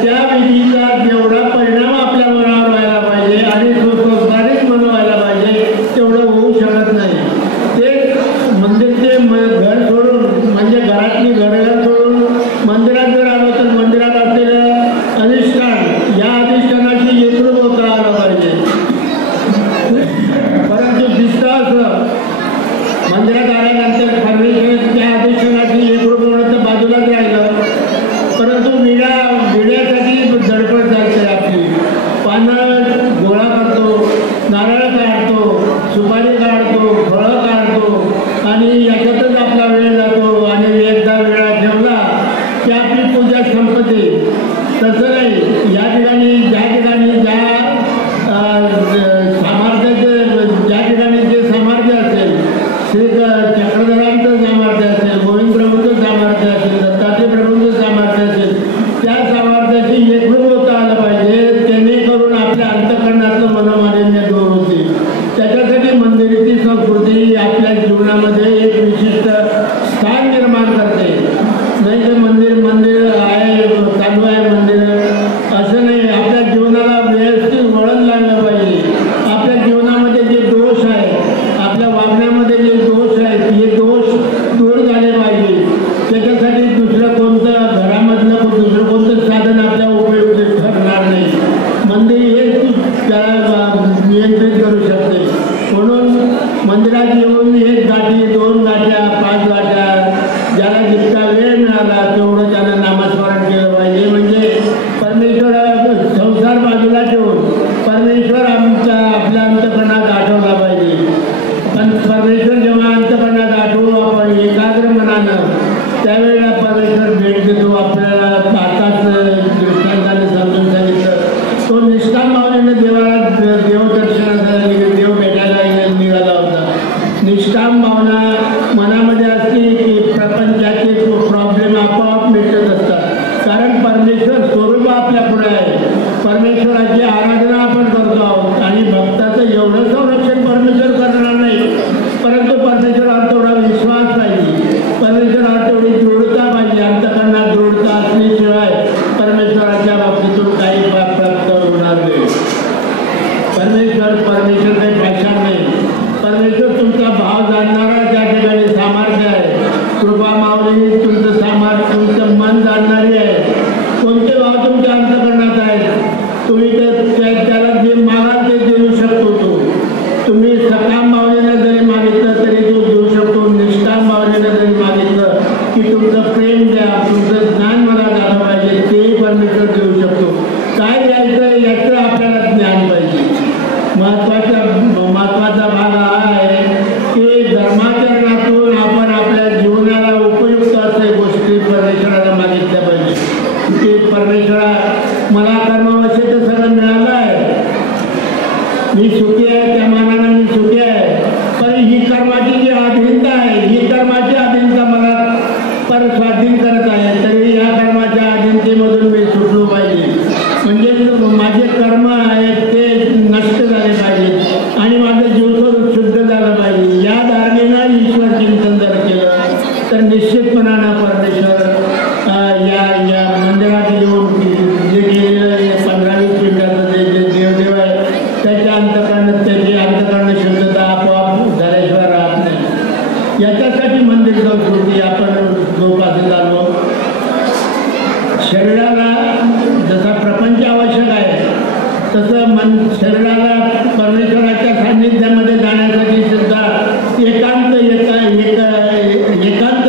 त्या विधीचा जेवढा परिणाम आपल्या मनावर व्हायला पाहिजे आणि सुसंस्कारित मन व्हायला पाहिजे तेवढं होऊ शकत नाही. ते मंदिरचे घर सोडून, म्हणजे घरातली घर सोडून मंदिरात जर आलो तर मंदिरात असलेलं अधिष्ठान, या अधिष्ठानाची एकरूप होता आलं पाहिजे. परंतु दिसतं असं मंदिरात आल्यानंतर परमेश्वर त्या अधिष्ठानाची एकरूप होणं तर बाजूलाच राहिलं, परंतु विड्यासाठी धडपड चालते. आपली पानं गोळा करतो, नारळ काढतो, सुपारी काढतो, फळं काढतो आणि याच्यातच आपला वेळ जातो आणि एकदा वेळा ठेवला की आपली पूजा संपते. तसं नाही. या ठिकाणी ज्या ठिकाणी जे सामर्थ्य असेल, श्री चक्रधरांचं सामर्थ्य असेल, गोविंद प्रभूंचं सामर्थ्य असेल, दत्तात्रय प्रभूंचं सामर्थ्य असेल, त्या सामर्थ्याची एकरूप होता आलं पाहिजे. जेणेकरून आपल्या अंतःकरणातलं मनोमालिन्य दूर होते. त्याच्यासाठी मंदिराची संस्कृती आपल्या जीवनामध्ये एक विशिष्ट स्थान निर्माण करते. नाही तर मंदिर आहे, चालू आहे मंदिर असं नाही. आपल्या जीवनाला व्यवस्थित वळण लागलं पाहिजे. आपल्या जीवनामध्ये जे दोष आहे, आपल्या वागण्यामध्ये जे दोष आहेत, हे दोष दूर झाले पाहिजे. त्याच्यासाठी दुसरं कोणतं साधन आपल्या उपयोगी ठरणार नाही. मंदिर हेच त्याला नियंत्रित करू शकते. म्हणून मंदिरात येऊन 1 गाठी, 2 गाठ्या, 5 गाठ्या, ज्याला जितका वेळ मिळाला तेवढं त्यानं नामस्मरण केलं पाहिजे. म्हणजे परमेश्वर संसार बाजूला ठेवून परमेश्वर आपल्या अंतःकरणात आठवला पाहिजे. पण परमेश्वर जेव्हा अंतःकरणात आठवू आपण एकाग्र मनानं, त्यावेळेला परमेश्वर भेट देतो. आपल्याला आताच दृष्टांताने समजून सांगितलं, तो निष्काम भावनेनं देवदर्शनासाठी देव भेटायला निघाला होता. निष्काम भावना मनामध्ये असली की प्रपंचाचे प्रॉब्लेम आपोआप मिटत असतात. कारण परमेश्वर स्वरूप आपल्या पुढे आहे. परमेश्वराची आराधना आपण करतो आहोत आणि भक्ताचं एवढं संरक्षण परमेश्वर करणार नाही, परंतु परमेश्वरावर तेवढा विश्वास पाहिजे, परमेश्वरावर तेवढी दृढता पाहिजे. अंतःकरणात दृढता असल्याशिवाय परमेश्वराच्या बाबतीतून काही प्राप्त होणार नाही. परमेश्वर देऊ शकतो. काय द्यायचं याचं आपल्याला ज्ञान पाहिजे. महत्वाचा भाग हा आहे की धर्माचरणातून आपण आपल्या जीवनाला उपयुक्त असे गोष्टी परमेश्वराला मागितल्या पाहिजे. की परमेश्वरा मला कर्मावश्य तर सगळं मिळालं आहे, मी सुखी आहे, त्या मानानं मी सुखी आहे, पण ही कर्माची जी अधीनता आहे, ही कर्माची अधीनता मला पर स्वाधीन करत आहे. तरी या कर्माच्या अधीनतेमधून मी सुटलो पाहिजे. म्हणजे माझे कर्म आहेत ते नष्ट झाले पाहिजे आणि माझं जीवन शुद्ध झालं पाहिजे. या धारणेनं ईश्वर चिंतन जर केलं तर निश्चितपणानं परमेश्वर या मंदिरात येऊन जे गेलेलं 15-20 मिनिटाचं जे देवदेव आहे त्याच्या त्याची अंतकरण शुद्धता आपोआप झाल्याशिवाय राहत नाही. याच्यासाठी मंदिर संस्कृती आपण जोपासत आलो. शरीराला जसा प्रपंच आवश्यक आहे तसं शरीराला परमेश्वराच्या सान्निध्यामध्ये जाण्यासाठी सुद्धा एकांत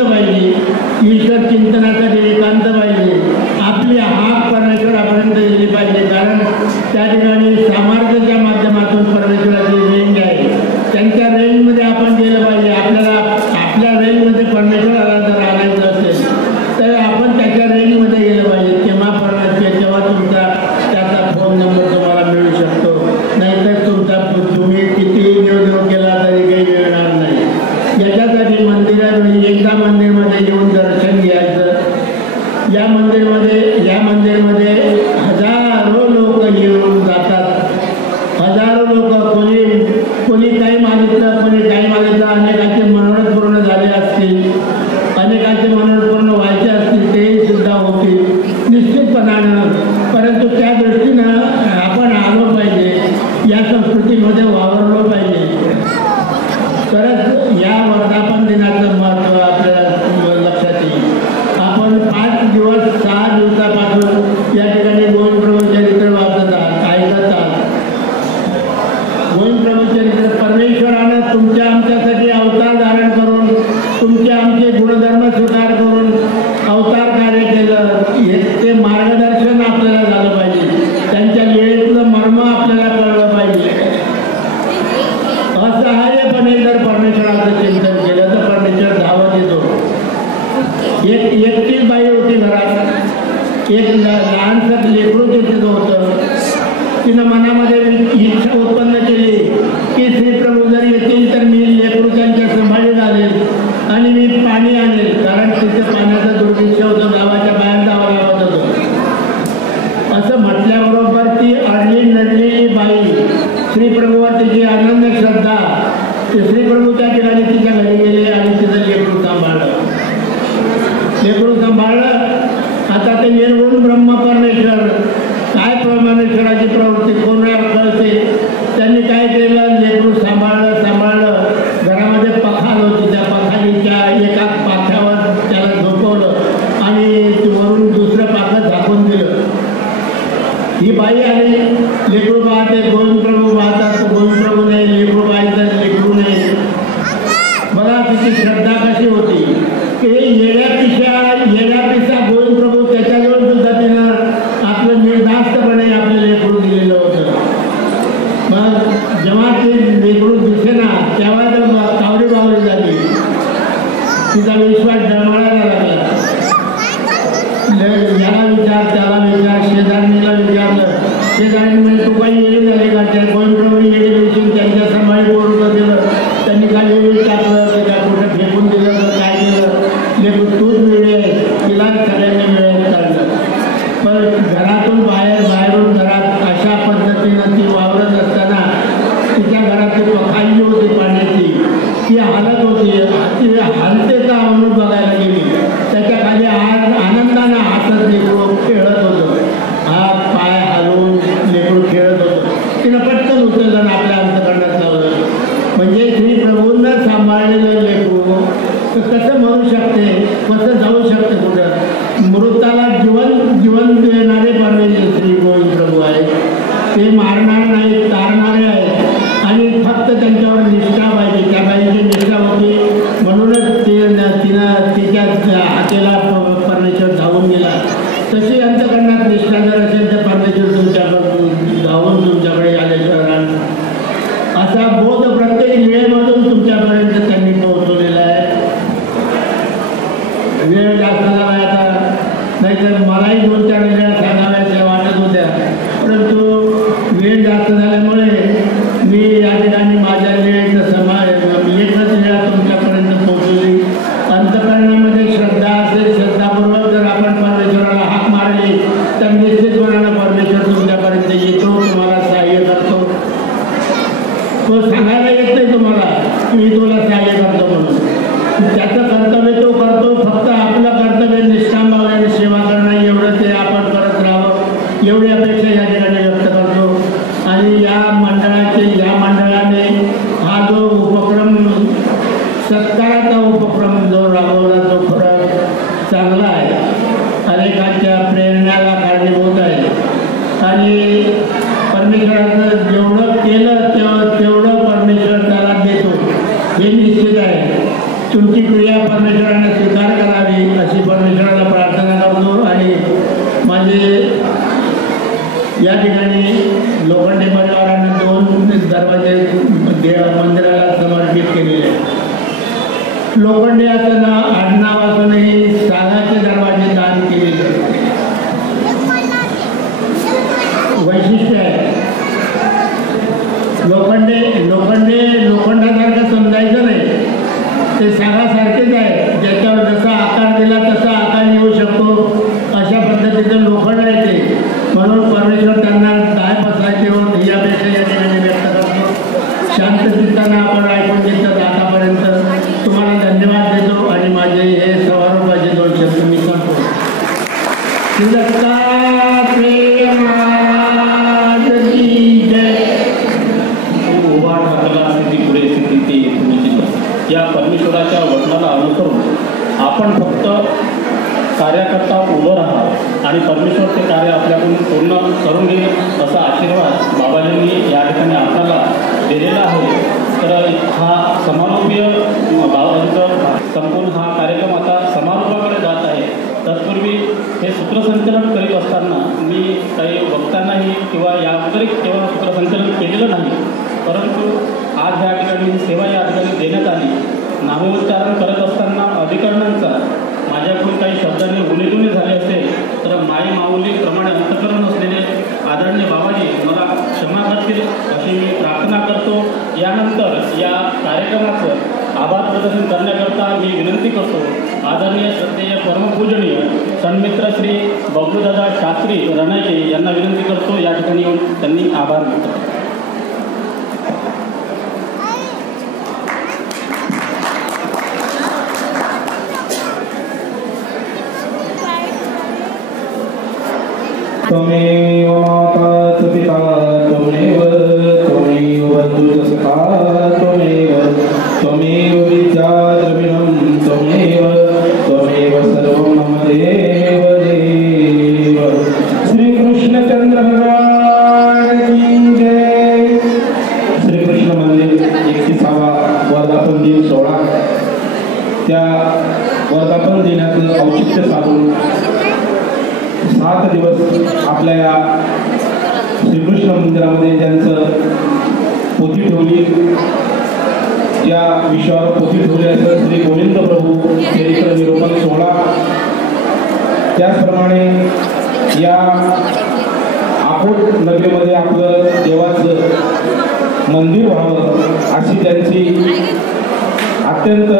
पाहिजे. ईश्वर चिंतनासाठी एकांत पाहिजे. आपली हाक परमेश्वरापर्यंत गेली पाहिजे. कारण त्या ठिकाणी सामर्थ्याच्या माध्यमातून परमेश्वराची रेंज आहे. त्यांच्या रेंजमध्ये आपण गेलं पाहिजे. आपल्या रेंजमध्ये परमेश्वराला जर आणायचं असेल तर आपण त्याच्या रेंजमध्ये गेलं पाहिजे. तेव्हा तुमचा त्याचा फोन नंबर तुम्हाला मिळू शकतो. नाहीतर तुम्ही कितीही देवदेव केला तरी काही मिळणार नाही. याच्यासाठी एकदा मंदिरमध्ये येऊन दर्शन घ्यायचं. या मंदिरमध्ये हजारो लोक येऊन जातात. हजारो लोक कोणी काही मागितलं, कोणी काही मागितलं. अनेकांचे मनोरथ पूर्ण झाले असतील, अनेकांचे मनोरथ पूर्ण व्हायचे असतील, ते सुद्धा होतील निश्चितपणानं. परंतु त्या दृष्टीनं आपण आलो पाहिजे, या संस्कृतीमध्ये वावरलो पाहिजे. तरच या वर्धापन दिनाचं महत्त्व आपल्याला लक्षात येईल. आपण 5 दिवस 6 दिवसापासून या ठिकाणी गोविंद प्रभू चरित्र वाचत आहात, ऐकत आहात. गोविंद प्रभू चरित्र परमेश्वरानं तुमच्या आमच्यासाठी अवतार धारण करून तुमचे आमचे गुणधर्म स्वीकार करून अवतार कार्य केलं. ते मार्गदर्शन आपल्याला झालं पाहिजे. त्यांच्या वेळेतलं मर्म आपल्याला कळलं पाहिजे. असहाय्यपणे जर परमेश्वराचं चिंतन केलं तर परमेश्वर धावत येतो. एकटीच बाई होती घरात, एक लहानसं लेकरू तिथं होतं. तिनं मनामध्ये इच्छा उत्पन्न केली की श्रीप्रभू जर येतील तर मी लेकरू त्यांच्या सांभाळी घालेल आणि मी पाणी आणेल. कारण तिथे पाण्याचा दुर्भिक्ष होतं, गावाच्या बाहेर जावं लागत होतं. असं म्हटल्याबरोबर ती अडली नडलेली बाई श्रीप्रभूवर तिची अनन्य श्रद्धा, श्रीप्रभू त्या ठिकाणी तिच्या घरी गेले आणि तिचं लेकरू सांभाळलं. आता ते निर्गुण ब्रह्म परमेश्वर काय परमेश्वराची प्रवृत्ती कोणाला कळते. त्यांनी काय केलं, लेकरू सांभाळलं. घरामध्ये पखाल होती, त्या पखालीच्या एका पाख्यावर त्याला झोपवलं आणि वरून दुसरं पाखं झाकून दिलं. ही बाई आली, लेकरू पाहते, गोविंद प्रभू पाहतात, गोविंद प्रभू नाही, लेकरू पाहायचं, लेकरू नाही. बघा तिची श्रद्धा कशी होती की येण्यापेक्षा गोविंद प्रभू त्याच्याजवळ सुद्धा तिनं आपलं निर्धास्तपणे आपलं लेकरू दिलेलं होतं. मग जेव्हा ते लेकरू दिसेना तेव्हा कावरी बावरी झाली. तिचा विश्वास डळमळायला लागला. याला विचार, त्याला विचार, शेजारणीला विचारलं. शेजारी म्हणजे तू काही येणे झाले का? त्या गोविंद प्रभू येणे दिवशी त्यांच्या सांभाळी बोलून दिलं. त्यांनी काही वेळ टाकलं, त्या कुठं फेकून दिलं तर काय केलं. लेकरू तूच मिळे, तिला सगळ्यांनी मिळत काढलं. पण घरातून बाहेरून घरात अशा पद्धतीनं ती वावरत असताना तिच्या घरातली पखाली होती पाण्याची, ती हालत होती. ती हालतेचा अनुभव बघायला गेली. त्याच्या खाली आनंदानं हातात लेकरू खेळत होतं. हात पाय हलवून लेकरू नूतनानं परमेश्वर तुमच्यापर्यंत येतो, तुम्हाला सहाय्य करतो. तो सांगायला येत नाही तुम्हाला की मी तुला सहाय्य करतो म्हणून. त्याचं कर्तव्य तो करतो. फक्त आपलं कर्तव्य निष्काम भावाने सेवा करणं एवढं ते आपण करत राहावं एवढी अपेक्षा या ठिकाणी व्यक्त करतो. आणि या मंडळाने हा जो उपक्रम सत्काराचा उपक्रम जो राबवला तो खरंच चांगला आहे, अनेकांच्या प्रेरणाला कारणीभूत आहे. आणि परमेश्वराचं जेवढं केलं तेवढं परमेश्वर त्याला देतो हे निश्चित आहे. तुमची क्रिया परमेश्वराने स्वीकार करावी अशी परमेश्वराला प्रार्थना करतो. आणि माझे या ठिकाणी लोखंडे परिवारानं 2 दरवाजे मंदिराला समर्पित केलेले आहेत. लोखंडे असं आडनाव असूनही सागाचे दरवाजे दान केलेले वैशिष्ट्य आहे. लोखंडासारखं समजायचं नाही, ते सागासारखेच आहे. ज्याच्यावर जसा आकार दिला तसा आकार येऊ शकतो, अशा पद्धतीचं लोखंड आहे ते. म्हणून परमेश्वर त्यांना काय बसायचे होत ही अपेक्षा या ठिकाणी व्यक्त करतो. शांत चित्तानं आपण ऐकून घेतलं आतापर्यंत. तुम्हाला धन्यवाद देतो आणि माझे हे समारोपाचे 2 शब्द मी संपतो. उभा ठाकला स्थिती पुढे स्थिती ते या परमेश्वराच्या वचनाला अनुसरून आपण फक्त कार्याकर्ता उभं राहा आणि परमेश्वर ते कार्य आपल्याकडून पूर्ण करून घेईल असा आशीर्वाद बाबाजींनी या ठिकाणी आपल्याला दिलेला आहे. तर हा समारोपीय बाबाजींचा संपूर्ण हा कार्यक्रम आता समारोपाकडे जात आहे. तत्पूर्वी हे सूत्रसंचलन करीत असताना मी काही वक्त्यांनाही किंवा या अगोदर केव्हा सूत्रसंचलन केलेलं नाही, परंतु आज या ठिकाणी सेवा या ठिकाणी देण्यात आली. नामोच्चारण करत असताना अधिकरणांचा माझ्याकडून काही शब्दांनी उणेदुणे झाले असेल तर माई माऊलीप्रमाणे अंतकरण असलेले आदरणीय बाबाजी मला क्षमा करतील अशी मी प्रार्थना करतो. यानंतर या कार्यक्रमाचं आभार प्रदर्शन करण्याकरता मी विनंती करतो आदरणीय श्रद्धेय परमपूजनीय सन्मित्र श्री बबलूदादा शास्त्री रणैके यांना विनंती करतो या ठिकाणी येऊन त्यांनी आभार व्यक्त करतो. त्वमेव माता च पिता त्वमेव बन्धुश्च सखा त्वमेव विद्या द्रविणं त्वमेव सर्वं मम देव देव. श्री कृष्णचंद्र भगवान की जय. श्रीकृष्ण मंदिर 31वा वर्धापन दिन सोहळा, त्या वर्धापन दिनाचं औचित्य साधून 7 दिवस आपल्या या श्रीकृष्ण मंदिरामध्ये ज्यांचं पोथी ठेवली, ज्या विषयावर पोथी ठेवली असं श्री गोविंद प्रभू चरित्र निरूपण सोहळा, त्याचप्रमाणे या अकोट नगरीमध्ये आपलं देवाचं मंदिर व्हावं अशी त्यांची अत्यंत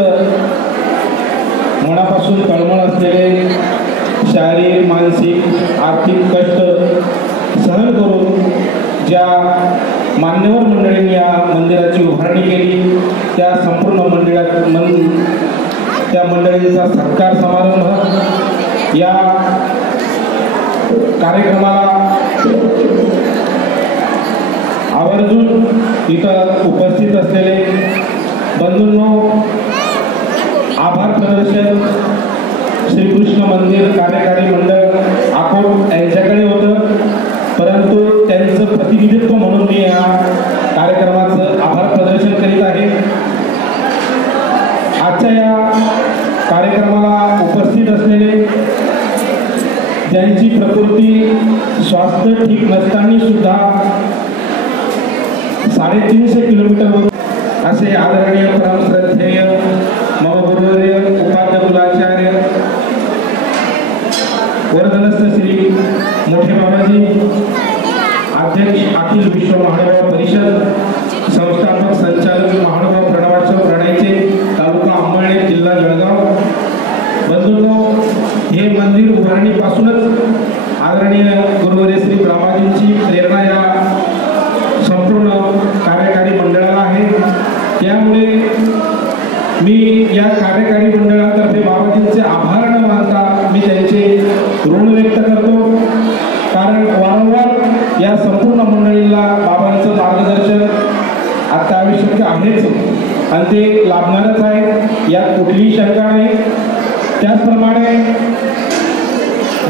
मनापासून तळमळ असलेले शारीरिक मानसिक आर्थिक कष्ट सहन करून ज्या मान्यवर मंडळींनी या मंदिराची उभारणी केली त्या संपूर्ण त्या मंडळींचा सत्कार समारंभ या कार्यक्रमाला आवर्जून इथं उपस्थित असलेले बंधूंनो, आभार प्रदर्शन श्रीकृष्ण मंदिर कार्यकारी मंडळ अकोट यांच्याकडे होतं, परंतु त्यांचं प्रतिनिधित्व म्हणून मी या कार्यक्रमाचं आभार प्रदर्शन करीत आहे. आजच्या या कार्यक्रमाला उपस्थित असलेले ज्यांची प्रकृती स्वास्थ्य ठीक नसताना सुद्धा 350 किलोमीटरवरून असे आदरणीय परमश्रद्धेय मम गुरुवर्य उपाध्य कुलाचार्य वर्धनस्थ श्री मोठे बाबाजी, अध्यक्ष अखिल विश्व महानुभाव परिषद, संस्थापक संचालक महानुभाव प्रणवाचे प्रणयचे, तालुका अंबळनेर, जिल्हा जळगाव. बंधूंनो, हे मंदिर उभारणीपासूनच आदरणीय गुरुवर्य श्री ब्रह्माजींची प्रेरणा या संपूर्ण कार्यकारी मंडळाला आहे. त्यामुळे मी या कार्यकारी मंडळातर्फे बाबाजींचे आभार न मानता मी त्यांचे ऋण व्यक्त करतो. कारण वारंवार या संपूर्ण मंडळीला बाबांचं मार्गदर्शन आता आवश्यक आहेच आणि ते लाभणारच आहे, यात कुठलीही शंका नाही. त्याचप्रमाणे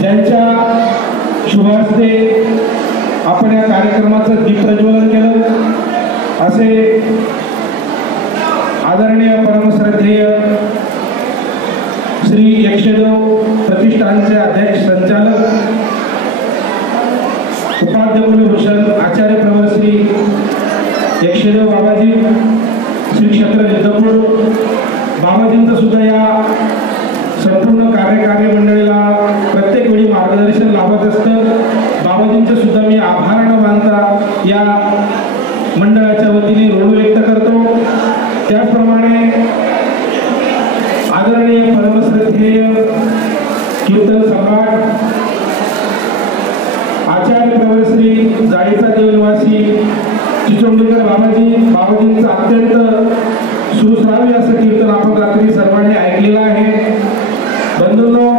ज्यांच्या शुभहस्ते आपण या कार्यक्रमाचं दीपप्रज्वलन केलं असे आदरणीय परमश्रद्धेय श्री यक्षदेव प्रतिष्ठानचे अध्यक्ष संचालक उपाध्य कुलभूषण आचार्य प्रवर श्री यक्षदेव बाबाजी श्री क्षेत्र निधपूर बाबाजींचं सुद्धा या संपूर्ण कार्यकारी मंडळीला प्रत्येक वेळी मार्गदर्शन लाभत असतं. बाबाजींचे सुद्धा मी आभार न मानता या मंडळाच्या वतीने ऋण व्यक्त करतो. त्याचप्रमाणे आदरणीय परमश्रद्धेय कीर्तन सम्राट आचार्य प्रवर श्री जाळीचा देवनिवासी चिचोंडीकर बाबाजींचं अत्यंत सुश्राव्य असं कीर्तन आपण रात्री सर्वांनी ऐकलेलं आहे. बंधूंनो,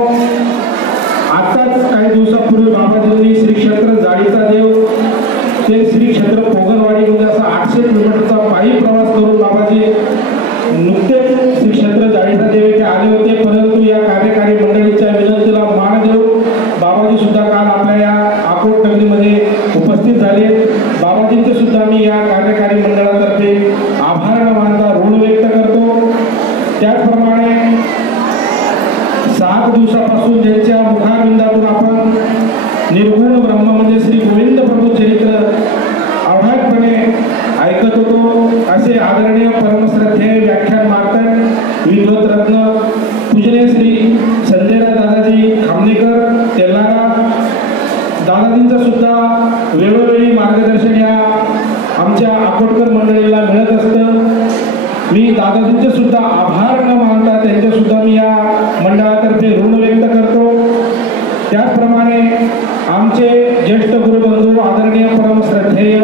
आताच काही दिवसापूर्वी बाबाजींनी श्री क्षेत्र जाळीचा देव ते श्री क्षेत्र पोगनवाडी असा 800 किलोमीटरचा पायी प्रवास करून बाबाजी नुकतेच श्री क्षेत्र जाळीचा देव येथे आले होते. परंतु या कार्यकारी मंडळीच्या विनंतीला मान देऊन बाबाजी सुद्धा काल आपल्या या अकोट नगरीमध्ये उपस्थित झाले. बाबाजींचे सुद्धा मी या कार्यकारी मंडळातर्फे आभार न मानता ऋण व्यक्त करतो. त्याचप्रमाणे 7 दिवसापासून ज्यांच्या मुखाबिंदातून आपण निर्गुण ब्रह्म म्हणजे श्री गोविंद प्रभू चरित्र अभागपणे ऐकत होतो असे आदरणीय परमश्रद्धेय व्याख्यान मार्तन विद्वत रत्न पूजनीय श्री संजयराव दादाजी खामनेकर तेलारा दादाजींचं सुद्धा वेळोवेळी मार्गदर्शन या आमच्या अकोटकर मंडळीला मिळत असतं. मी दादाजींचे सुद्धा आभार न मानता त्यांचे सुद्धा मी या मंडळातर्फे ऋण व्यक्त करतो. त्याचप्रमाणे आमचे ज्येष्ठ गुरुबंधू आदरणीय परमश्रद्धेय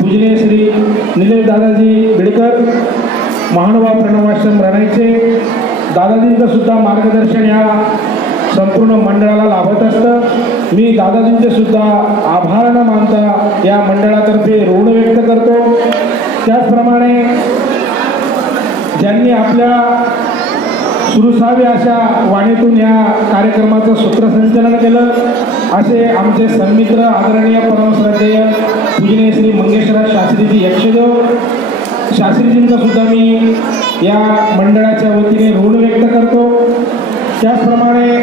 पूजनीय श्री निलेश दादाजी बिडकर महानुभाव प्रणवाश्रम राणायचे दादाजींचं सुद्धा मार्गदर्शन या संपूर्ण मंडळाला लाभत असतं. मी दादाजींचे सुद्धा आभार न मानता या मंडळातर्फे ऋण व्यक्त करतो. त्याचप्रमाणे ज्यांनी आपल्या सुरुसावी अशा वाणीतून या कार्यक्रमाचं सूत्रसंचलन केलं असे आमचे सन्मित्र आदरणीय परमश्रद्धेय पूजनीय श्री मंगेशराज शास्त्रीजी यक्षदेव शास्त्रीजींचा सुद्धा मी या मंडळाच्या वतीने ऋण व्यक्त करतो. त्याचप्रमाणे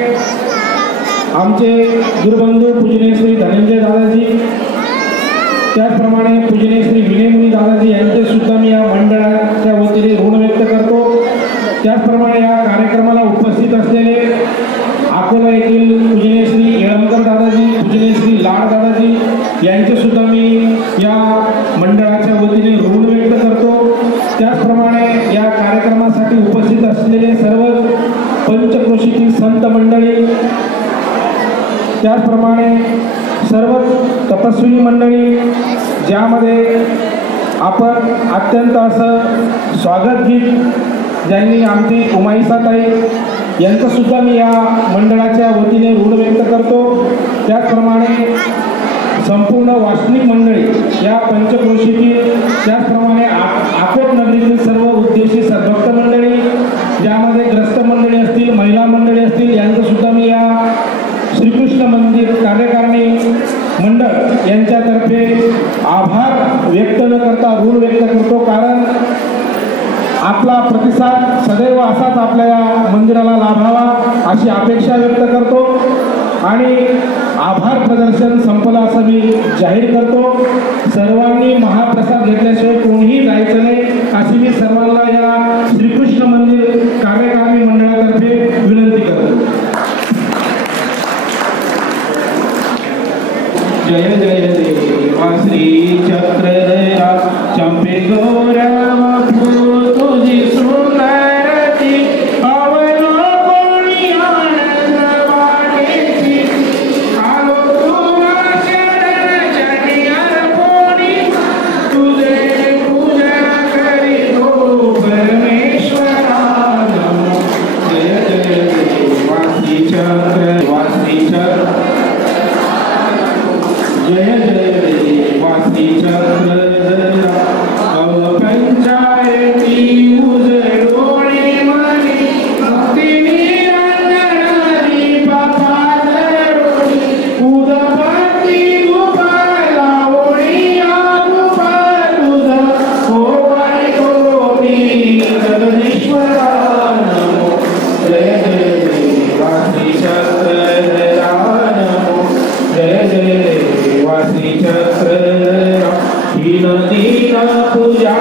आमचे गुरुबंधू पूजनीय श्री धनंजय दादाजी त्याचप्रमाणे पूजनीय श्री विनयमुनी दादाजी यांचे सुद्धा मी या मंडळाच्या वतीने ऋण व्यक्त करतो. त्याचप्रमाणे या कार्यक्रमाला उपस्थित असलेले अकोला येथील पूजनीय श्री येळंकर दादाजी पूजनीय श्री लाड दादाजी यांचे सुद्धा मी या मंडळाच्या वतीने ऋण व्यक्त करतो. त्याचप्रमाणे या कार्यक्रमासाठी उपस्थित असलेले सर्व पंचक्रोशीतील संत मंडळी त्याचप्रमाणे सर्व तपस्वी मंडळी ज्यामध्ये आपण अत्यंत असं स्वागत गीत ज्यांनी आमची उमाईसाताई यांचं सुद्धा मी या मंडळाच्या वतीने ऋण व्यक्त करतो. त्याचप्रमाणे संपूर्ण वासनिक मंडळी या पंचक्रोशीतील त्याचप्रमाणे अकोट नगरीतील सर्व उद्देशी सद्भक्त मंडळी ज्यामध्ये ग्रस्त मंडळी असतील महिला मंडळी असतील यांचं सुद्धा मी या श्रीकृष्ण मंदिर कार्यकारिणी मंडळ यांच्यातर्फे आभार व्यक्त न करता ऋण व्यक्त करतो. कारण आपला प्रतिसाद सदैव असाच आपल्या या मंदिराला लाभावा अशी अपेक्षा व्यक्त करतो आणि आभार प्रदर्शन संपलं असं मी जाहीर करतो. सर्वांनी महाप्रसाद घेतल्याशिवाय कोणीही जायचं नाही अशी मी सर्वांना या श्रीकृष्ण मंदिर कार्यकारिणी मंडळातर्फे विनंती करतो. जय जय देवा श्री चक्रधरा चंपे गौरव तुझी सुंदरती अवलोकनी आनंद वाटेची आलो तू जय जय देवासी चक्रधरा पंचायती उजळोळे मनी भक्ती निरंजनारी पापादरोळी उदपती गोपाला ओळी गोपाल तुझ हो गोरी जगदीश्वरा नमो जय जय देवासी चक्रधरा नमो जय जय देवासी चक्रधरा दीन दीन पूजा